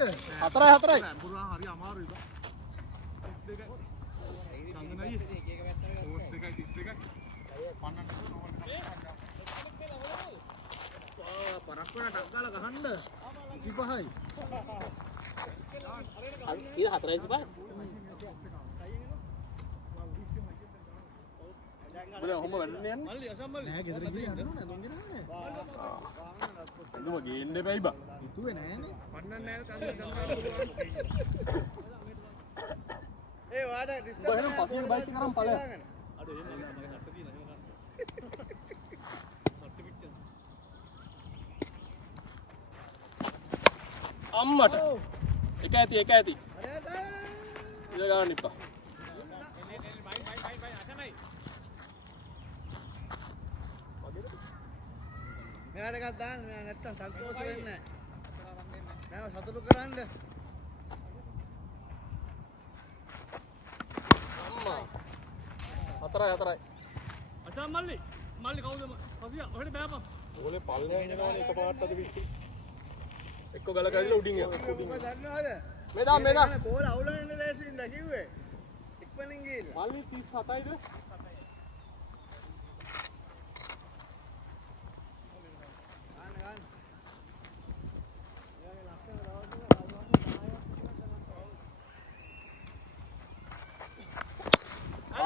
4යි. පුරා හරි අමාරුයි බා. 32යි. සංගනයි. පෝස්ට් 2යි 32යි. පරක් වෙන ටක් ගාලා ගහන්න. 25යි. කී 4යි 25යි. බල ඔහොම වෙන්නේ යන්නේ. මල්ලි අසම්මල්ලි. නෑ ගෙදර ගිහින් හදන්න ඕනේ. දුන්ගේ නෑනේ. දුව ගේන්න එපයි බා. හිතුවේ නෑනේ. පන්නන්න නෑ කන්න ඒ වාඩ ඩිස්ටර්බ් බහෙනම් පස්සේ බයික් එක කරන් ඵලයක්. අඩෝ එහෙම නෑ මගේ හට්ට තියෙනවා එහෙම හට්ට පිටින්. අම්මට. එක ඇති. අර දාන්න. ඉල ගන්න ඉපා. මෙයාට එකක් දාන්න. මෙයා නැත්තම් සන්තෝෂ වෙන්නේ නෑ. මම සතුටු කරන්න. අම්මා. 4යි. අචා මල්ලි කවුද? පසියා ඔහෙට බෑපන්. ඕලේ පල්ලෙන් යනවනේ එකපාරට අද පිටි. එක්ක ගල කැඩිලා උඩින් යනවා. ඔබ දන්නවද? මේ දාන්න. බෝල අවුල වෙන්න ලෑස්තිින්ද කිව්වේ. ඉක්මනින් ගිහිල්ලා. මල්ලි 37යිද? ගන්න.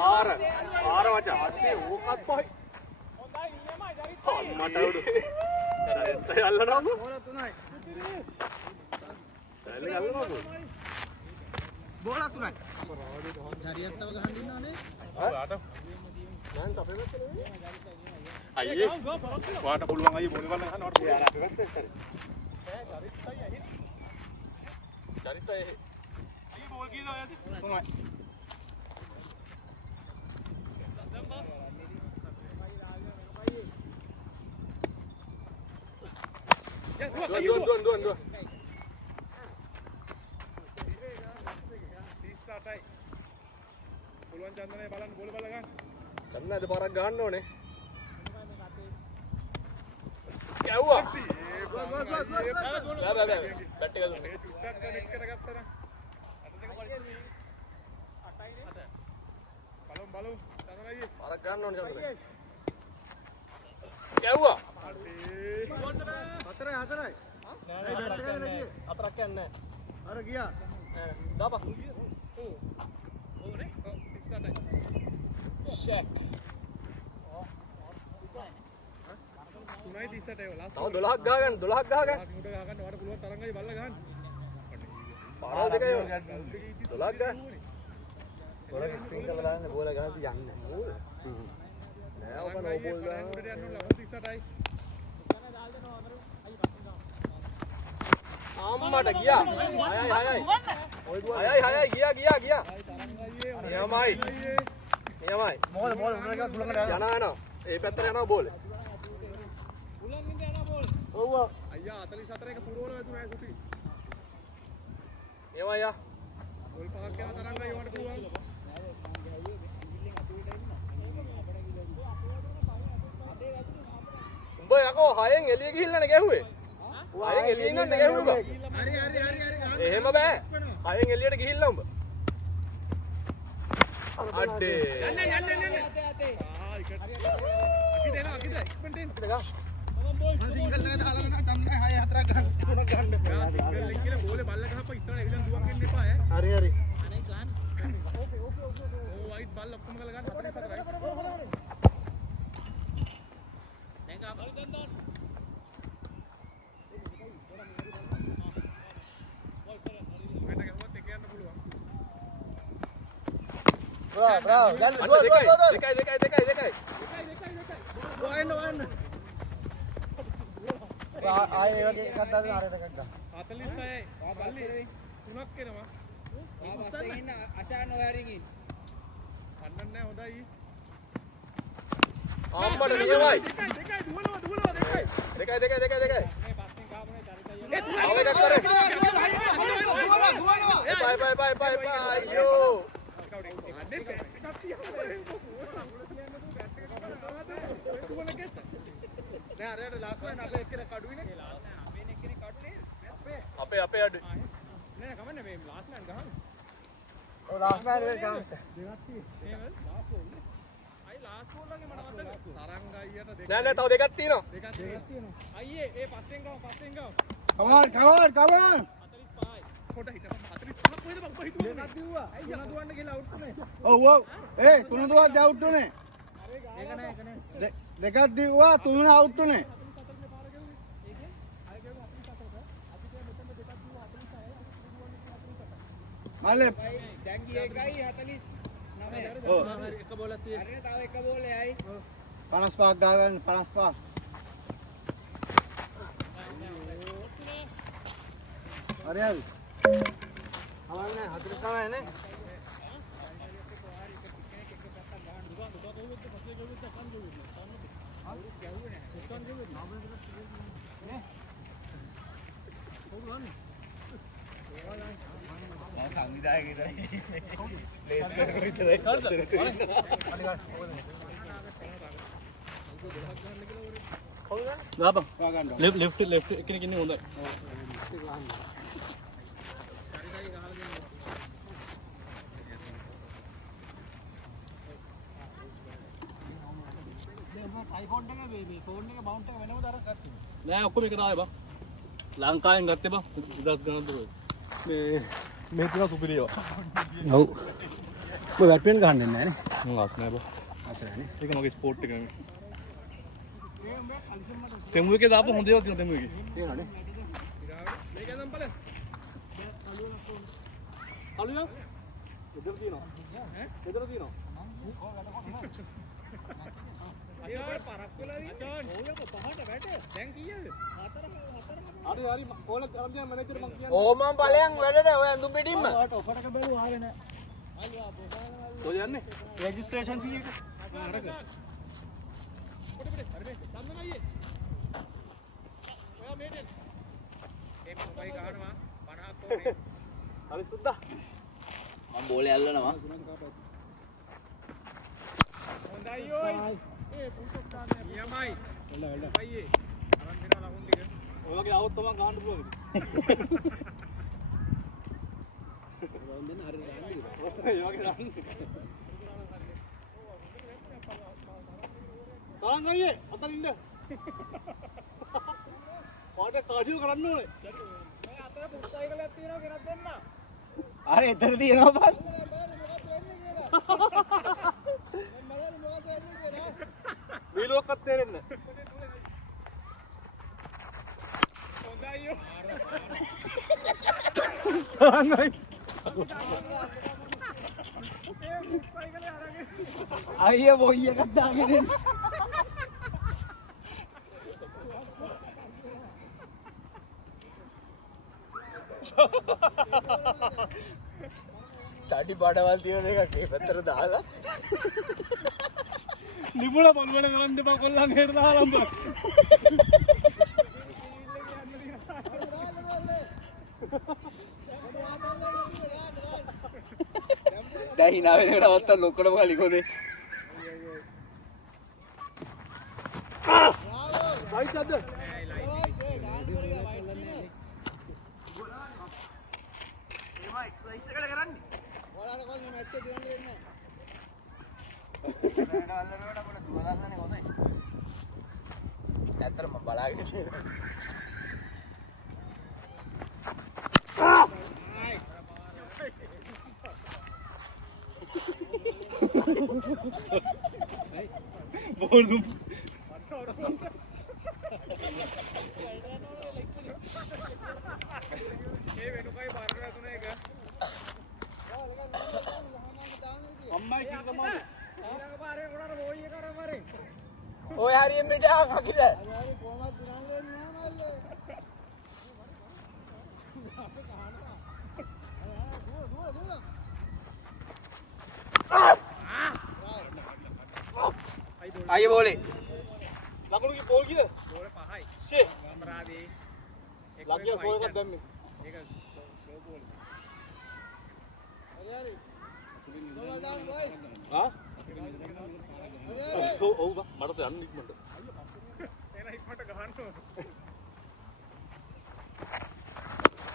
ආර මචං. අත්තේ ඕකත් පහයි. හොඳයි ඉන්නමයි දරිත්. අම්මට උඩ. දරිත් යල්ලනවද? බෝල 3යි. යල්ලනවද? බෝල 3යි. හරියටම ගහන්න ඉන්නවනේ. ආට. දැන් අපේ පැත්තේ නෙවෙයි. අයියේ. වාට පුළුවන් අයියේ බෝල් වල ගහන්න වට පුළුවන්. අපේ පැත්තේ හරි. චරිතය අයියේ බෝල් කීයද ඔයද? 3යි. දුවන්. 38යි. පුළුවන් චන්දනය බලන්න බෝල බල ගන්න. චන්දන අද පාරක් ගහන්න ඕනේ. ගැව්වා. බෑ. බැට් එක දුන්නා. ඒ චුට්ටක් කනෙක්ට් කරගත්තා නම්. අට දෙක පරිදි. 8යිනේ. 8. බලමු. චන්දන අයියේ. පාරක් ගන්න ඕනේ චන්දන. ගැව්වා. 4යි. නෑ බැට් එක ගන්න ගියේ. 4ක් යන්නේ නැහැ. අර ගියා. දාපන්. ඕනේ. 38යි. ෂෙක්. 3යි 38යි ලාස්ට්. තව 12ක් ගහගන්න. 12ක් ගහගන්න. උඩ ගහගන්න වට පුළුවන් තරංගයි බල්ල ගහන්න. පාරල් දෙකයි 12ක් ගන්න. ඔර ස්ප්‍රින්ග් කරලා දාන්න බෝල ගහද්දි යන්නේ නැහැ. නෑ ඔබ නෝ බෝල් දාන්න. උඩට යන්න ඕන 38යි. අම්මට ගියා. 6යි. 6යි ගියා. නියමයි. මොකද බෝල උඩට ගියා සුළඟට යනවා. යනවා. ඒ පැත්තට යනවා බෝලේ. උලංගින්ද යන බෝල්. ඔව්. අයියා 44 එක පුරවල වැදුනා සුටි. නියමයි යා. බෝල් පහක් යන තරංගයි වට පුළුවන්. උඹ යකෝ 6න් එළිය ගිහිල්ලානේ ගැහුවේ. 6න් එළිය ඉඳන් ගැහුවේ උඹ. හරි. එහෙම බෑ. 6න් එළියට ගිහිල්ලා උඹ. අඩේ. යන්න. ආ ඉකට. අකිද ඉක්මනට එන්න. මම සිංගල් එක දාලා වෙනවා චන්දනයි 6 4ක් ගන්න. 3ක් ගන්න. සිංගල් එක කියලා බෝලේ බල්ල ගහපන් ඉස්සරහ එවිදන් දුවන් ගෙන්න එපා ඈ. හරි. අනේ ගන්න. ඕකේ. ඕ වයිට් බල්ල ඔක්කොම ගල ගන්න 44යි. දැන් ගා බල් ගන්න දාන්න. වෙන ගහුවත් එක යන්න පුළුවන්. Bravo. Dale, dua. දෙකයි. ආයෙ ඒ වගේ එකක් දාගෙන අරකට එකක් ගන්න. 46යි. පල්ලි 3ක් එනවා. පස්සේ ඉන්න අශාන් ඔයාරින් කන්නන්නේ හොඳයි. අම්මට නියමයි. දෙකයි දුවනවා දෙකයි. දෙකයි. මේ පස්සෙන් ගාපනේ චරිතය. ආව එකක් කරේ. බයි. අයියෝ. නෑ අරයට ලාස්ට් වයින් අපේ එක්කෙනෙක් කඩුයිනේ. අපේ එක්කෙනෙක් කඩුනේ. අපේ අඩු. නෑ කමන්නේ මේ ලාස්ට් මෑන් ගහන්න. ඔව් ලාස්ට් මෑන් එක chance. අයි ලාස්ට් බෝල් වගේ මට මතක. තරංග අයියට දෙක. නෑ තව දෙකක් තියෙනවා. දෙකක් තියෙනවා. අයියේ ඒ පස්සෙන් ගම. Come on. 45යි. පොඩ හිටපන් 45ක් කොහෙද බං හිතුවේ? දෙකක් දිව්වා. අයි යන දුවන්න කියලා අවුට් උනේ. ඔව්. ඒ තුන දුවක් අවුට් උනේ. ඒක නෑ. දෙකක් දිව්වා තුන අවුට් උනේ. මල්ලේ දැන් ගියේ 1:49. ඔව්. එක බෝලක් තියෙනවා. හරිනේ තව එක බෝලෙයි. 55ක් දාගන්න 55. හරියද? අවන්නේ 49 නේ. ලෙෆ්ට් එකෙනෙක් ඉන්නේ හොඳයි. නෑ ඔක්කොම එක දායි බං. ලංකාවෙන් ගත්තේ බං 2000 ගණන් දුර. මේ තුන සුපිරියව. ඔව්. ඔය වැට්පෙන් ගහන්න දෙන්නේ නැහැ නේ. මම ආස් නෑ බං. අසරනේ. ඒක මගේ ස්පෝර්ට් එක නෙමෙයි. තෙමු එකේ දාපු හොඳ ඒවා තියෙනවා තෙමු එකේ. තියෙනවනේ. මේක නම් බලන්න. අලුයන්. ගෙදර තියෙනවා. ගෙදර තියෙනවා. අයියෝ පරක් වෙලා ඉන්නේ. ඕක පහට වැට. දැන් කීයද? 4. හරි කෝල අරන් මැනේජර් මං කියන්නේ. ඕ මම ඵලයන් වැඩට ඔය ඇඳුම් පිටින්ම. ඔෆරක බැලුවා ආවේ නෑ. කොහෙද යන්නේ? රෙජිස්ට්‍රේෂන් ෆී එක. අරක. හරි සම්මන අයියේ. ඔයා මේටෙන්. ඒ මොකයි ගහනවා 50ක් ඕනේ. හරි සුද්දා. මම බෝලේ අල්ලනවා. හොඳයි ඔයි. ඒ පුෂප් දාන්නේ නියමයි. හොඳයි. අයියේ. අරන් දෙනවා ලකුණු ටික. ඔය වගේ આવොත් තමයි ගහන්න පුළුවන්. රවුන්ඩ් දෙන්න හරියට ගන්න ඒ වගේ ගන්න. තාන් අයියේ අතන ඉන්න. පාඩේ කාඩියෝ කරන්න ඕනේ. මේ අතර පුස්සයිකලයක් තියෙනවා ගෙනත් දෙන්න. අර එතන තියෙනවා බං. වීලුවක්වත් තේරෙන්නේ හොඳයි යෝ. නැහැ. ඒ පුස්සයිකලේ අරගෙන. අයියා බොයි එකක් දාගෙන එන්න. තඩි බඩවල් තියෙන එකක් මේ පැත්තට දාලා නිබුණ පොල්වල කරන්න එපා කොල්ලන් හේර දාලා උඹ. දැන් hina වෙන එකට අවස්ථාව ලොක්කටම කලිකොදේ. වයිසද්ද? ඇත්තටම බලාගෙන ඉන්නේ. බෝල් දුම්. ඒ වෙනුකයි බාරලා තුනේ එක. අම්මා ඔය හරියෙන් මෙටා මකිද අය බෝලේ ලකුණු කි බෝල් කීයද? බෝල් 5යි. ෂේ. අමරාදී. ලග්ගිය සෝ එකක් දැම්මේ. ඒක සෝ බෝල්. හරි හරි. ගෝල් දාන්න බොයිස්. හා? ඔව් බා මට යන්න ඉක්මනට. එන ඉක්මනට ගහන්න ඕන.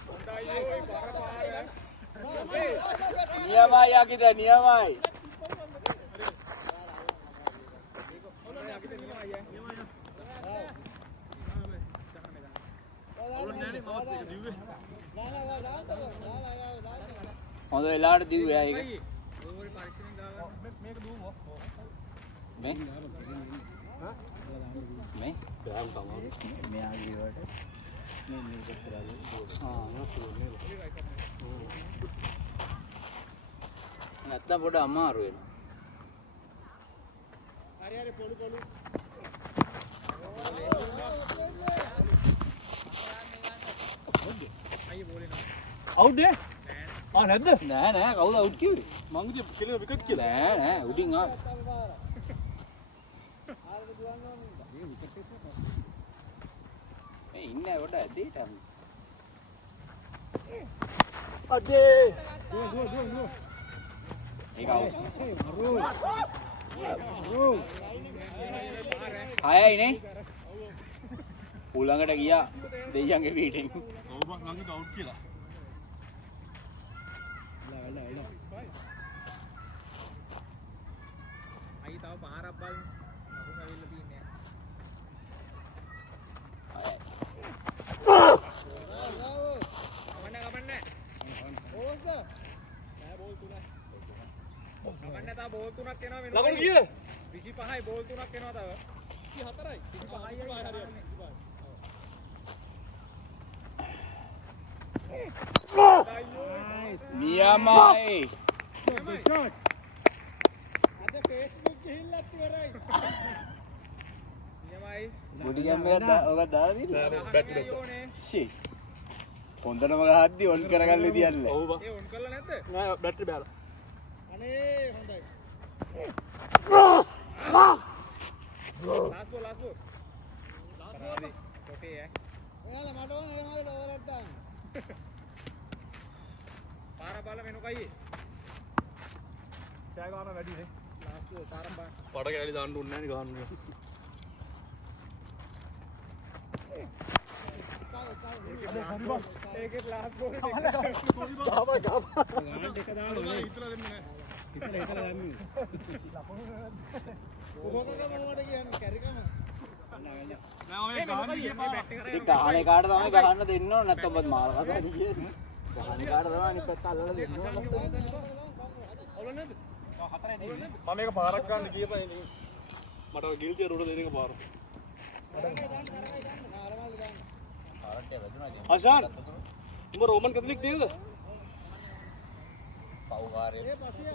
හොඳයි ඔය බර පාර. නියමයි යකිද නියමයි හොඳ වෙලාවට දිව්වා ඒක මේ මේ බෑම් තමයි. මෙයා ගියවට මේ මේක කරලා නැත්තම් පොඩ අමාරු වෙනවා හරි හරි පොළු පොළු. අවුට් නේ? ආ නැද්ද? නෑ නෑ කවුද අවුට් කිව්වේ මං කිය කෙලින විකට් කියලා. නෑ නෑ උඩින් ආ මේ ඉන්නේ කොට ඇදේට අඩේ. ඒක අවුට් හයයි නේ ඌ ළඟට ගියා දෙයියන්ගේ පිටින් ඔව් බං ළඟට අවුට් කියලා. අයි තව පාරක් බලන්න. ලකුණු ඇවිල්ලා තියන්නේ. කමන්නේ. ඕස්ද? නෑ බෝල් 3යි. කමන්නේ තා බෝල් 3ක් එනවා වෙනවා. ලකුණු කීයද? 25යි බෝල් 3ක් එනවා තව. 24යි. 25යි හරියට. නියමයි අද Facebook ගිහිල්ලත් ඉවරයි. නියමයි. බොඩි ගෑම් එකක් ඔක දාලා දින්න බැටරි ෂේ හොඳටම ගහද්දි ඔන් කරගන්න විදියල්ල ඔව් බං. ඒ ඔන් කරලා නැද්ද? නෑ බැටරි බෑලා. අනේ හොඳයි. ලාස් බෝල්. ලාස් බෝල්. කොටේ ඈ. එයාලා මට ඕන ඒ මාරේ ඕවර් දාන්න. පාර බල මෙනුකයි. කෑ ගන්න වැඩි නේ. ලාස් බෝල් පාර බල. පඩ කැලි දාන්න ඕනේ නෑනේ ගහන්න. ඒකේ ලාස් බෝල් එක. ගාවා ගාවා. ගාන දෙක දාන්න ඕනේ. ඉතලා දෙන්නේ නැහැ. ඉතලා දැම්මේ. කොහොමද මමට කියන්නේ කැරිකම? නෑ මම ගහන්න ගියේ බැට් එක ඉතින් ගහන එකාට තමයි ගහන්න දෙන්න ඕන නැත්නම් ඔබත් මාරවා ගන්න කියන්නේ ගහන එකාට තමයි අනිත් පැත්ත අල්ලලා දෙන්න ඕන ඔල නේද? හතරේ දෙන්නේ. මම මේක පාරක් ගන්න ගියපා ඉතින් මට ඔය ගිල්ටිය රෝඩ දෙන එක පාර. පාරට වැදුනා ඉතින් අෂාන් උඹ රෝමන් කැතලික් නේද? පව්කාරය ඒ පස්සේ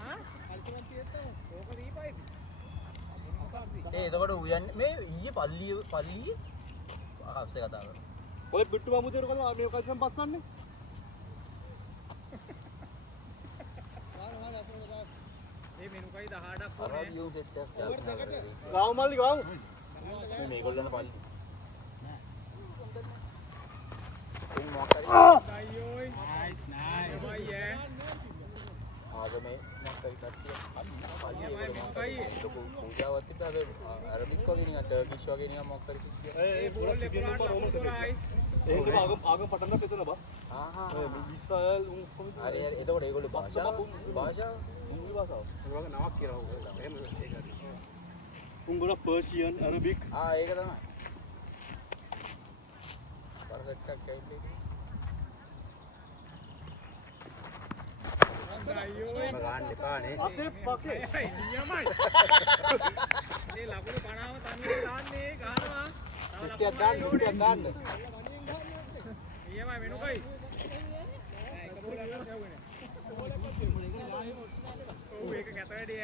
හා? කල්පනා තියෙද්ද? ඕක දීපයි. එතකොට උයන්නේ මේ ඊයේ පල්ලියේ ආප්සේ කතා කරා ඔය පිට්ටු බමුදේරු කළා මේ කල්සම් පස්සන්නේ. මේ මෙනුකයි 18ක් අර ඕනේ. වියු සෙට් එකක් දාලා ගාව මල්ලි ගාව. මේ මේගොල්ලන් පල්ලි එන් මොකක් හරි අයියෝයි. Nice nice. එමයි ඈ. ආගමේ මොකක් හරි කට්ටිය පල්ලි එමයි මෙනුකයි. ලොකු පූජාවක් තිබ්බා අරබික් වගේ නිකන් ටර්කිෂ් වගේ නිකන් මොකක් හරි කිව්වා ඒ බෝල් එක පුරාට රෝමන් කරායි. ඒක ආගම පටන් ගන්න එතන බා. ආහා ඉස්රායල් උන් කොහොමද? හරි හරි එතකොට ඒගොල්ලෝ භාෂාව උන්ගේ භාෂාව. ඒවගේ නමක් කියලා උගලා. එහෙම ඒක. උන්ගොල්ල පර්ෂියන් අරබික් ඒක තමයි පර්ෆෙක්ට් එකක් ඇවිල්ලා අයියෝයි. ගන්න එපා නේ. අපේ පකේ නියමයි. මේ ලකුණු 50ම තනියෙන් දාන්නේ ගහනවා. තව ලකුණු දාන්න නියමයි මෙනුකයි. එක බෝලයක් ගහුවේ නෑ. හරි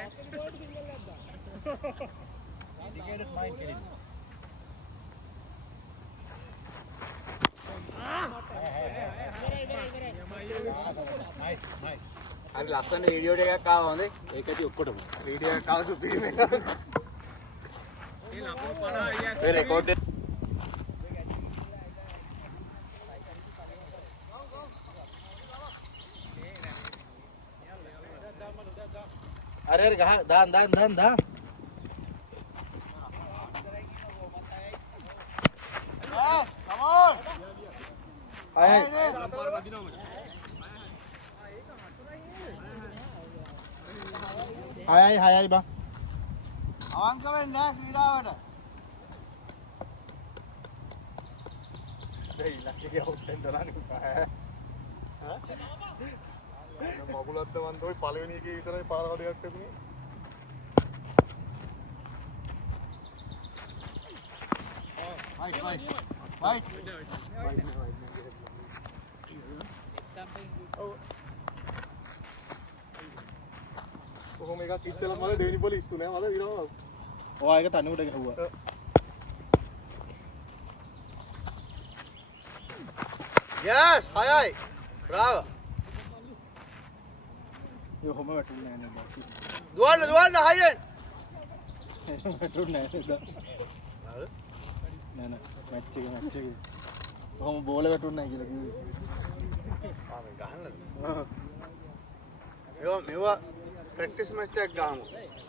ලස්සන වීඩියෝ එකක් ආවා හොඳේ. ඒක ඇති ඔක්කොටම. වීඩියෝ එකක් ආව සුපිරිම එකක්. ඒ රෙකෝඩ් එක अरे अरे कहाँ दान दान दान दान Yes, come on. आए हाय हाय हाय बा අවංක වෙන්න ක්‍රීඩාවට. नहीं लगे के होटल डरा नहीं है මගුලත් වන්ද ඔය පළවෙනි එකේ විතරයි පාර කඩයක් තිබුණේ. Right. කොහොම එකක් ඉස්සෙල්ලා මල දෙවෙනි බෝල ඉස්සු නෑ මල විරම. वो आएगा तानू उड़ेगा हुआ Yes, hi. Bravo. ये होम बैठूं नहीं नहीं දුවන්න හයියෙන්. बैठूं नहीं नहीं ना मैच के होम बॉल बैठूं नहीं लगी ආ මේ ගහන්නද? මේවා ප්‍රැක්ටිස් මැච් එකක් ගාමු.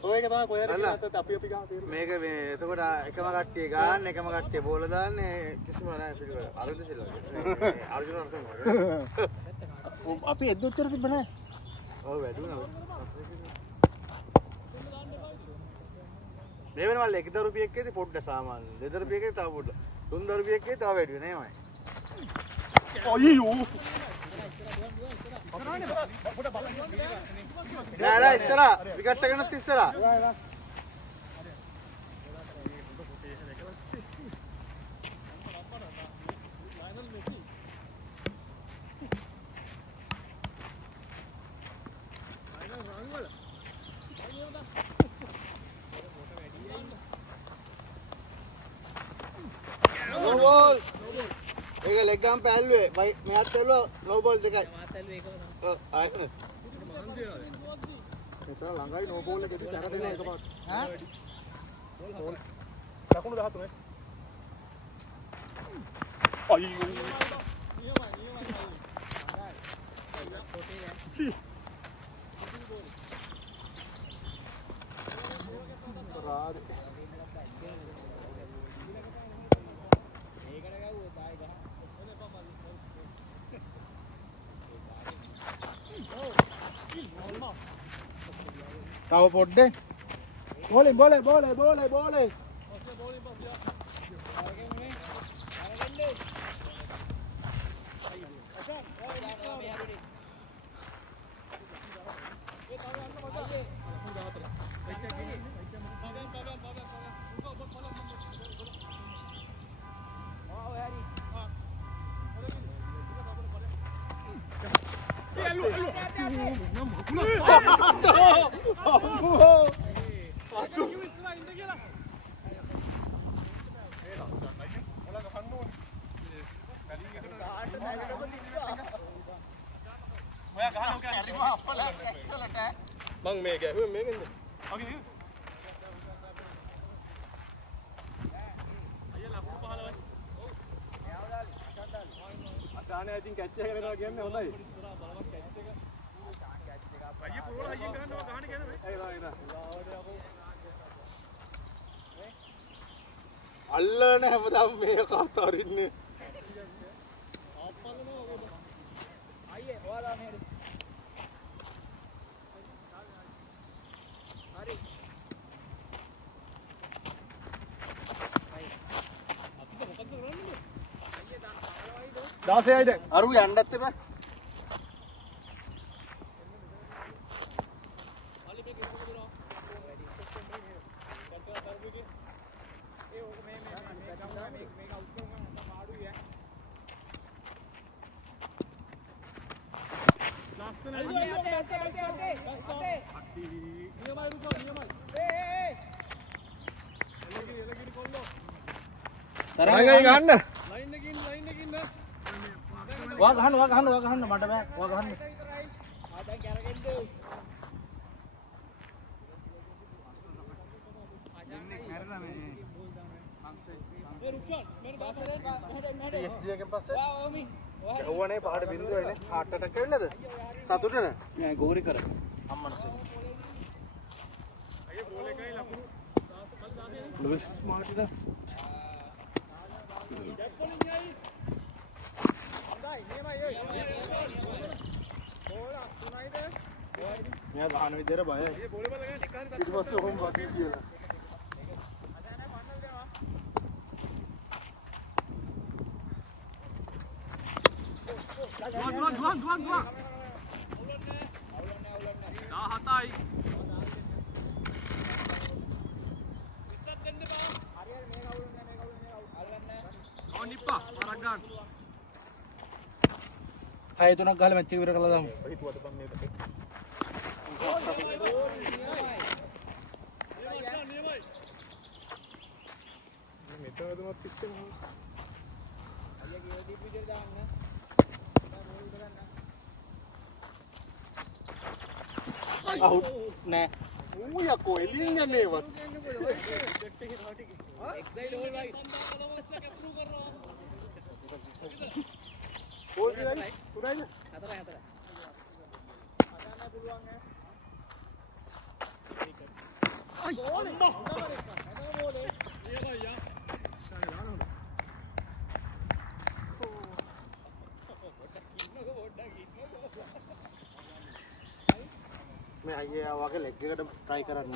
ඔය එක තමයි කොහෙද අල්ලා. කියලා අපි ගාන තේරුම්. මේක මේ එතකොට එකම කට්ටිය ගන්න එකම කට්ටිය බෝල දාන්නේ කිසිම නැහැ පිළිවෙල. අරුණ සිල්වා. අර්ජුන අර්ථම. අපි එද්දොච්චර තිබ්බනේ ඔව් වැඩුණා. මේ වෙනවල් 1000 රුපියක්කේදී පොඩ්ඩ සාමාන්‍ය 2000 රුපියකේ තව පොඩ්ඩ 3000 රුපියක්කේ තව වැඩි වෙන නේමයි. අයියෝ. නෑ ඉස්සරහා විකට් එකනත් ඉස්සරහා. No ball. ඒක ලෙග් ගම් පැල්ලුවේ. මෙයාත් ඇල්ලුවා no ball දෙකයි. මාත් ඇල්ලුවේ ඒකම තමයි. ඔව් ආයෙත්. ඒක ළඟයි නෝ බෝල් එකේදී සැරදෙන එකපාරට. ඈ? ලකුණු 13. අයියෝ. සි. රාදේ. තව පොඩ්ඩේ බෝලේ බෝලේ බෝලේ බෝලේ බෝලේ මං මේ ගැහුවේ මේකෙන්ද? අගේ අයියා ලකුණු 15යි. අදානේ ඉතින් කැච් එක කරනවා කියන්නේ හොඳයි. අයියා පුරවල අයියෙන් ගන්නවා ගහන්න කියන්නේ. අල්ලන හැමදාම මේ කාත් අරින්නේ. අයියේ ඔයාලා මෙහෙට. හරි. අපිට මොකද්ද කරන්නේ? අයියේ 16යි දැන්. අරු යන්නත් එපා. ලස්සනයි. තරංගයි ගන්න. වා ගහන්න මට බෑ. වා ගහන්න. ගැහුවනේ පහට බින්දුවනේ හાર્ට් ඇටැක් ඇවිල්ලාද සතුටද නෑ ගෝරි කර. අම්මනසේ ලුයිස් මාටිනස්. මෙයා ගහන විදියට බයයි ඊට පස්සේ ඔහොම වටේ කියලා දුවන්. 17යි. ඕනිප්පා වරක් ගන්න. 6-3ක් ගහලා මැච් එක ඉවර කළා දාමු. මෙතනදමත් පිස්සෙනවා අවුට් නෑ. ඌ යකෝ එළියෙන් යන්නේ වත් ඕල් කියලා තුනයිද මේ අයියා වගේ ලෙග් එකට try කරන්න.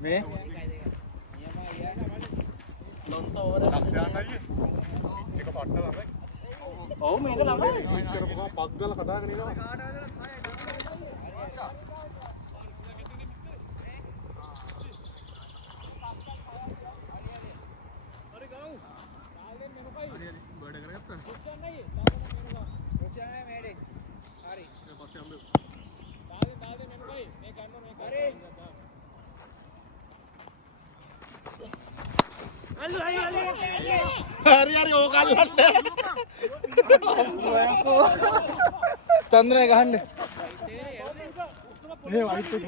මේ ලොන්ත ඕවර ලක්ෂයන් අයියේ එක පට්ට ළමයි ඔව් මේක ළමයි. ඉස් කරපුවා පක් ගාලා කඩාගෙන ඉනවා හරි ඕක අල්ලන්න. චන්ද්‍රය ගහන්න. මේ වයිට් එක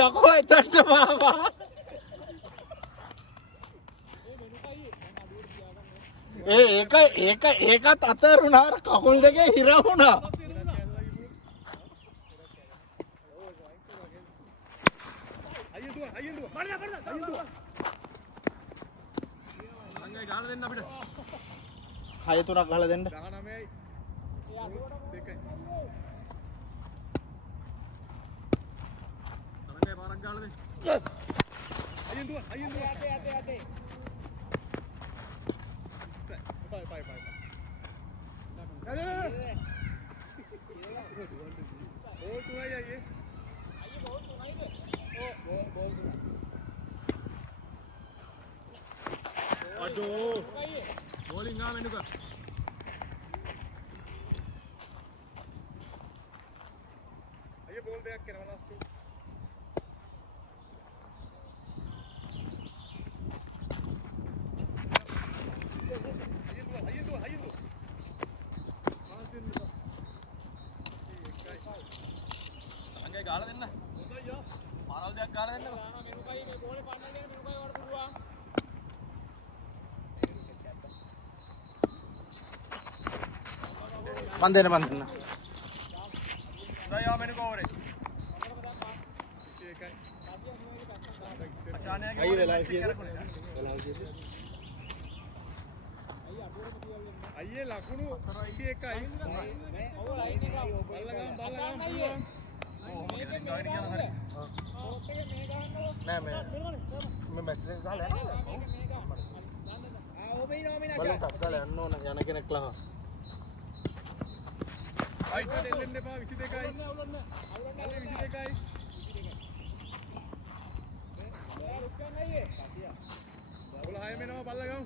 යකෝ එතනට මාමා. ඒකත් අතරුණා. කකුල් දෙකේ හිර වුණා. හය තුනක් ගහලා දෙන්න. 19යි 2යි තරංගයි පාරක් ගාලා දෙන්න අයියෙන් දුව යතේ බයි ඕ තුනයි අයියේ බෝල් තුනයිද බෝල් තුනයි අඩෝ බෝලින් ආ මෙන්නක අයියේ බෝල් දෙයක් කරනවා නස්තු ගාලා දෙන්න. හොඳයි යා. පාරවල් දෙයක් ගාලා දෙන්න. මෙනුකයි මේ බෝලේ පන්නල් දෙන්න මෙනුකයි වඩ පුළුවන්. මන් දෙන්න. හොඳයි යා මෙනුක ඕරේ. 21යි. අචානයගේ අයියේ වෙලාව කීයද? අයියේ ලකුණු 21යි. ඔව් ලයින් එක බලගන්න පුළුවන්. නෑ මේ මැච් එක ගහලා යනවා. බලන්න ටක්කල යන්න ඕන යන කෙනෙක් ළඟ. රයිට් එකට එල්ලෙන්න එපා 22යි. අවුලන්න. 22යි. බෝල 6 මෙනවා බල්ලා ගමු.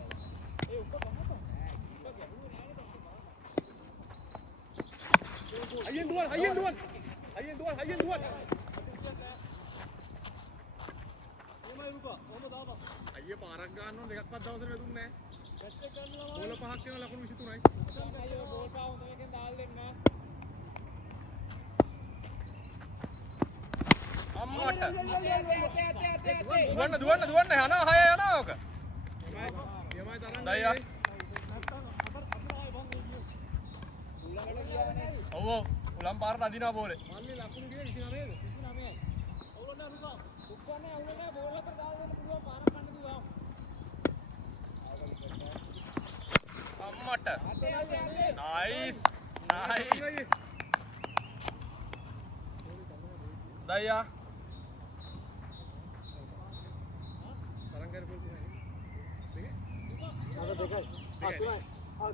අයියෙන් දුවල්. අයියේ පාරක් ගන්න ඕන දෙකක්වත් දවසට වැදුන්නේ නැහැ. බෝල 5ක් වෙනවා ලකුණු 23යි. බෝල් පාව හොඳ එකෙන් දාලා දෙන්න. අම්මට. දුවන්න යනවා 6 යනවා ඔක. යමයි තරංග. දයියා. ඔව් උලම් පාරට අදිනවා බෝලේ. මල්ලි ලකුණු ගියේ 29ද? 29යි. අවුල නැහැ රුපා. උක්කන්නේ අවුල නැහැ බෝල් එකට දාලා දෙන්න පුළුවන් පාරක් ගන්න කිව්වා. අම්මට. නයිස්. දයියා. තරංග කරපු දෙකයි. අර දෙකයි. තුනයි.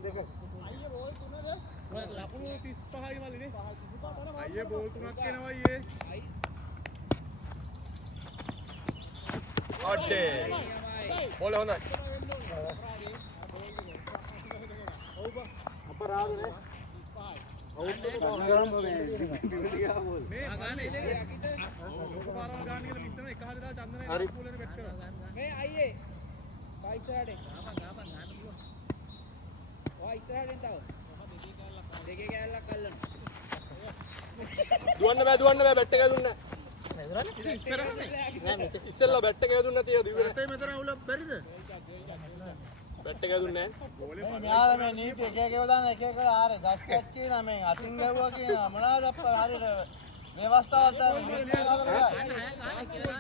දෙකයි. අයියේ බෝල් තුනද? ලකුණු 35යි මල්ලිනේ. අයියේ බෝල් තුනක් එනවා අයියේ. අඩේ. බෝල හොඳයි. අපරාධනේ. අවුට් එක ගන්න මේ පිටියා බෝල්. මේ ගානේ ඉතින් ලොකු පාරවල් ගන්න කියලා මිස්සන එක හරිය දාලා චන්දනයි බෝලෙට බැට් කරා. මේ අයියේ වයිසරට ගාපන් ගන්න පුළුවන්. ඔය ඉස්සරහින් තව දෙකේ කැලලක් අල්ලන්න. දුවන්න බෑ බැට් එක දුන්න. ඉතින් ඉස්සෙල්ලා බැට් එක දුන්න නැතිව දිව්වේ. මෙතන අවුල බැරිද? බැට් එක දුන්නේ නැහැ. යාර මේ නීති එක එකව දාන එක එක ආර දස්කට් කියන මේ අතින් ගැව්වා කියන මොනවාද අප්පා හරියට ව්‍යවස්ථාවක් දාන්න.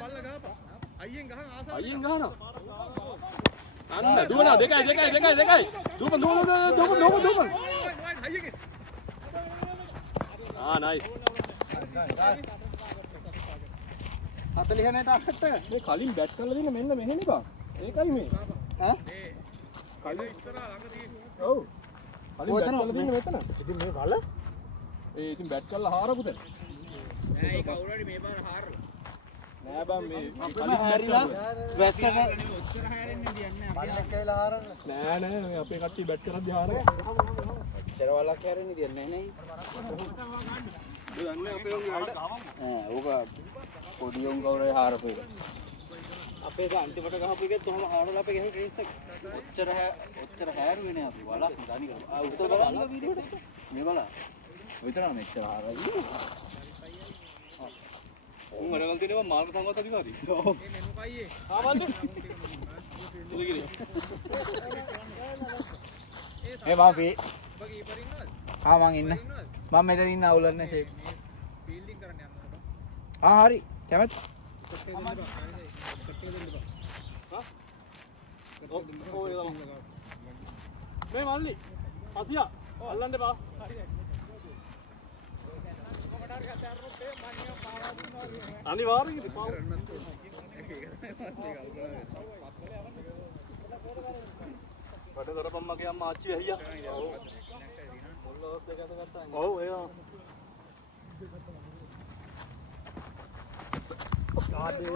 බල්ල ගහපන්. අයියෙන් ගහන ආසාව. අයියෙන් ගහනවා. අන්න දුවනවා දෙකයි. දුවපන්. අයියගේ. නයිස්. 40 නේ ටාකට් එක. මේ කලින් බැට් කරලා දෙන්න මෙන්න මෙහෙනේ බා. ඒකයි මේ. ඈ? කලින් ඉස්සරහා ළඟ තියෙන. ඔව්. කලින් බැට් කරලා දෙන්න මෙතන. ඉතින් මේ වල ඉතින් බැට් කරලා හාරපු තැන. නෑ ඒ කවුරු හරි මේ පාර හාරලා. නෑ බං මේ අපිම හැරිලා වැස්සට ඔච්චර හැරෙන්නේ කියන්නේ බල්ලෙක් කියලා හාරන්න. නෑ මේ අපේ කට්ටිය බැට් කරද්දී හාරලා. ඔච්චර වලක් හැරෙන්නේ කියන්නේ නේ. ඒ දන්නේ අපේ උන් ගහට. ඕක පොඩි උන් කවුරු හාරපු එක. අපේ අන්තිමට ගහපු එකෙත් කොහොම හාරලා අපේ ගහේ ට්‍රේස් එක. ඔච්චර හැරුවේ නේ අපි වලක් තනිකර. උත්තර බලන්න වීඩියෝ එක. මේ බලන්න. විතරම මෙච්චර හාරලා. උන් වැඩවල තියෙනවා මාර්ග සංගත අධිකාරී. ඔව්. මේ මෙනු කයියේ. ආවන්දු. උදේගිරි. මේ මම ඔබ කීපර් ඉන්නවද? මං ඉන්න. මම මෙතන ඉන්න අවුලන්නේ ෂේප්. ෆීල්ඩින් කරන්න යනවා. හරි. කැමති. මේ මල්ලි. අතියා. අල්ලන්න එපා. අනිවාර්යෙන් ඉතින් පාව. වඩ දරපම් මගේ අම්මා ආච්චි අයියා. මොල්ලස් දෙක අත ගත්තා. ඔව් ඒවා. ආදී.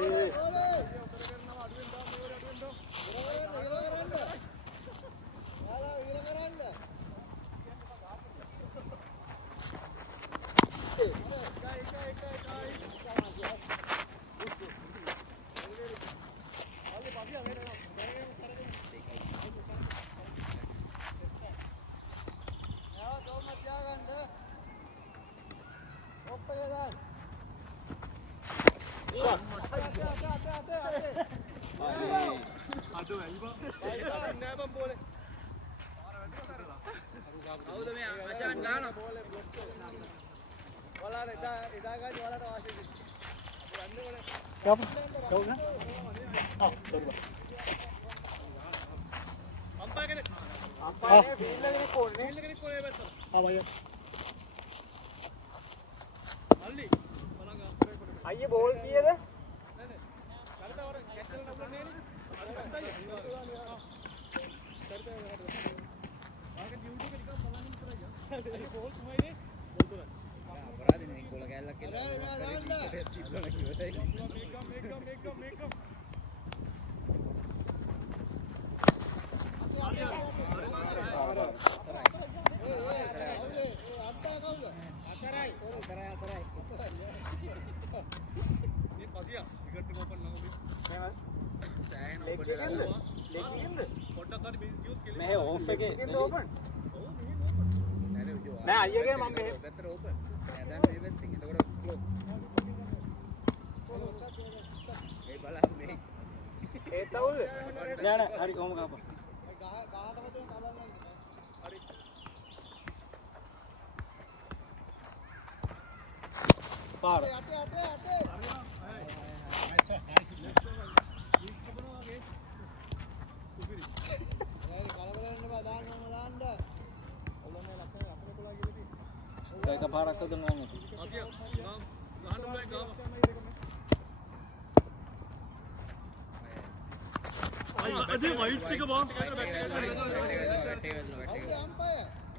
කවුද මේ අෂාන් ගාන බෝලේ බ්ලොක් කරනවා. වලාට එදා ගාජ් වලාට වාසිය කිව්වා. අපි යන්නේ කවුද? අම්පා කෙනෙක්. අම්පා ෆීල්ඩ් කෙනෙක් කොල්නේ. ෆීල්ඩ් කෙනෙක් කොලේ බැස්සා. ආවය. මල්ලි. අයියේ බෝල් කීයද? කලට වර කැටල් නම්බර් නේ නේ. අපරාධනේ කොල කැල්ලක් මෙහෙ ඕෆ් එකේ නෑ අයියගේ මම මෙහෙ පැත්තට ඕපන් නෑ දැන් මේ පැත්තෙන් එතකොට ක්ලොක් ඒ බලන්න මේ ඒ තවුද නෑ නෑ හරි කොහොම ගහපන් පාර ඒක පාරක් හදුනා නම් අද වයිට් එක බං වැටේ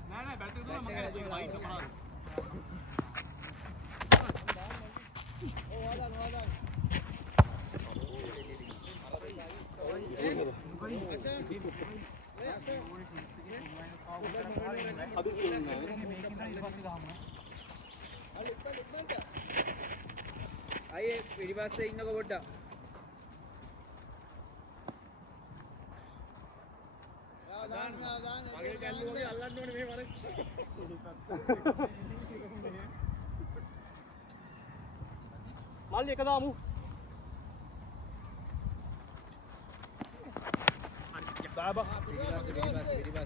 නෑ නෑ බැටරි දුන්නා මම ඒක වයිට් එක බලන්න අයියේ පිටිපස්සේ ඉන්නකො පොඩ්ඩක් මගේ කැල්ලු වගේ අල්ලන්න ඕනේ මේ වරේ මල්ලි එක දාමු බාබා පිටිපස්සේ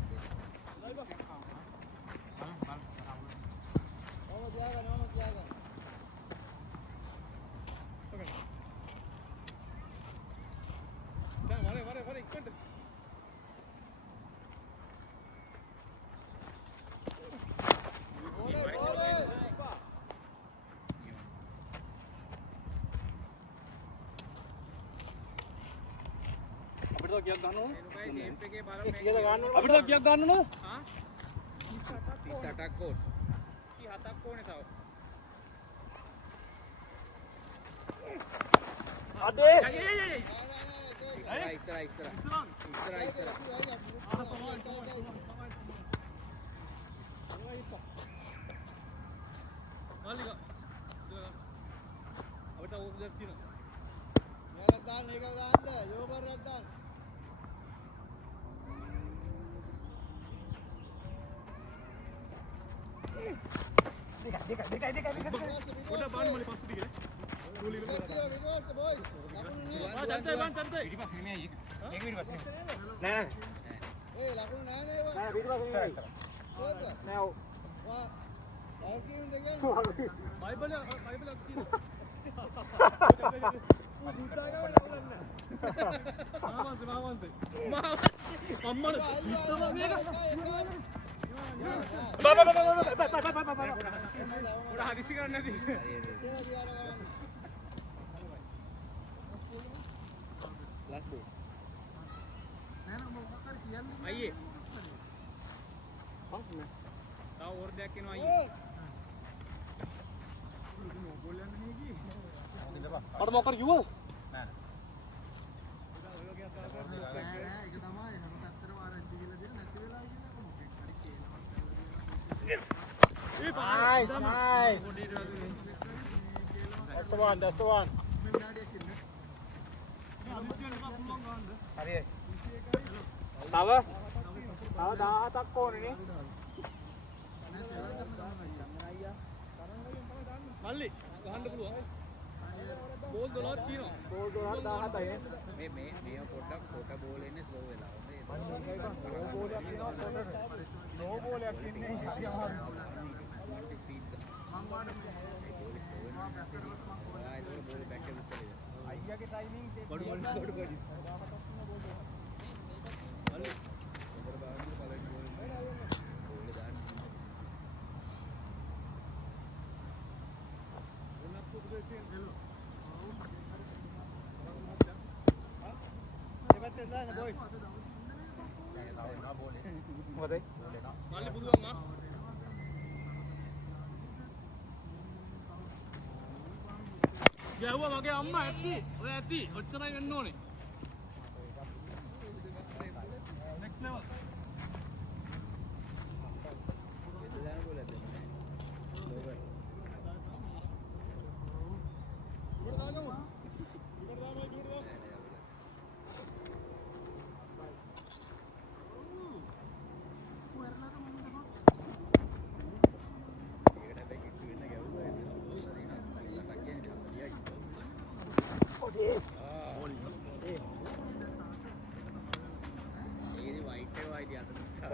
වරේ ඉක්මනට අපිට කියක් ගන්න ඕන ෂේප් එකේ බලන්න කීයද ගන්න ඕන අපිට කියක් ගන්න ඕන හා 38ක් ඕන 37ක් ඕනේ තව අදේ ඉස්සර මාලික අපිට ඕක දෙයක් තියෙනවා මේක දාන්න ඒක දාන්න යෝබරක් දාන්න පොඩ බාන්න මලි පස්සේ දිගනේ රූලි එක චන්තේ බං චන්තේ පිටිපස්සේ නෙමෙයි ඒක පිටිපස්සේ නෑ ඒ ලකුණු නෑ නේ නෑ පිටිපස්සේ නෑ ඔව් බයිබලයක් තියෙනවා හදිසි කරන්නේ නැති ලස් බෝ අයියේ තව ඕර්ඩයක් එනවා අයියේ අර මොකද කිව්වද Nice, nice. That's the one, that's the one. හරි. තව 17ක් ඕනේ නේ. මල්ලි ගහන්න පුළුවන්. බෝල් 12ක් තියෙනවා. බෝල් 12 17යි නේ. මේ පොඩ්ඩක් කොට බෝල් එන්නේ ස්ලෝ වෙලා. ලෝ බෝලයක් ඉන්නේ හරි අමාරුයි. අයියාගේ ටයිමින් බඩු මල්ලි මොකද? මල්ලි පුළුවන් ආ. ගැහුවා මගේ අම්මා ඇත්ති. ඔය ඇත්ති. ඔච්චරයි වෙන්න ඕනේ. next level.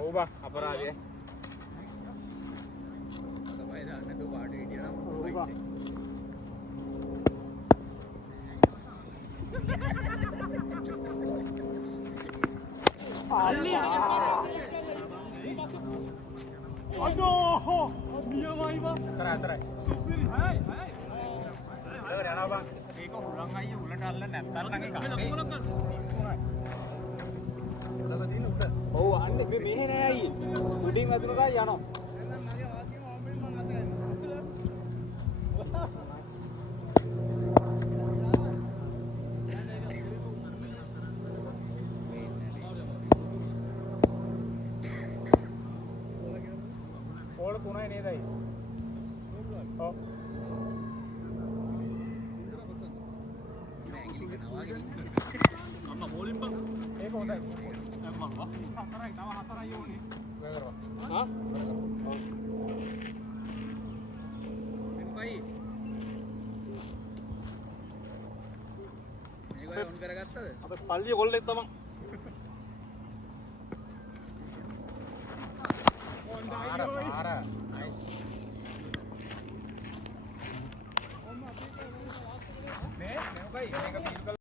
ඔව් බා අපරාධය. අයියෝ නියමයි බා. අතරයි. සුපිරි. හයි හයි. අලවර යනවා බං. මේක හුලං අයියේ උලට අල්ල නැත්තල් නම් ඒක අන්නේ. උලක තියෙන උඩ. ඔව් අන්නේ මේ මෙහෙ නෑ අයියේ. උඩින් වතුන ගා යනවා. ඕල 3යි නේද අයියේ? ඔව්. අම්මා බෝලින් බං. ඒක හොඳයි. අම්මා වා. හතරයි තව හතරයි ඕනේ. වෙ කරවා. හා? එම්පයි. මේක ඔන් කරගත්තද? අපේ පල්ලිය කොල්ලෙක් තමන්. ආර නයිස්. මේ මේකයි මේක පීල්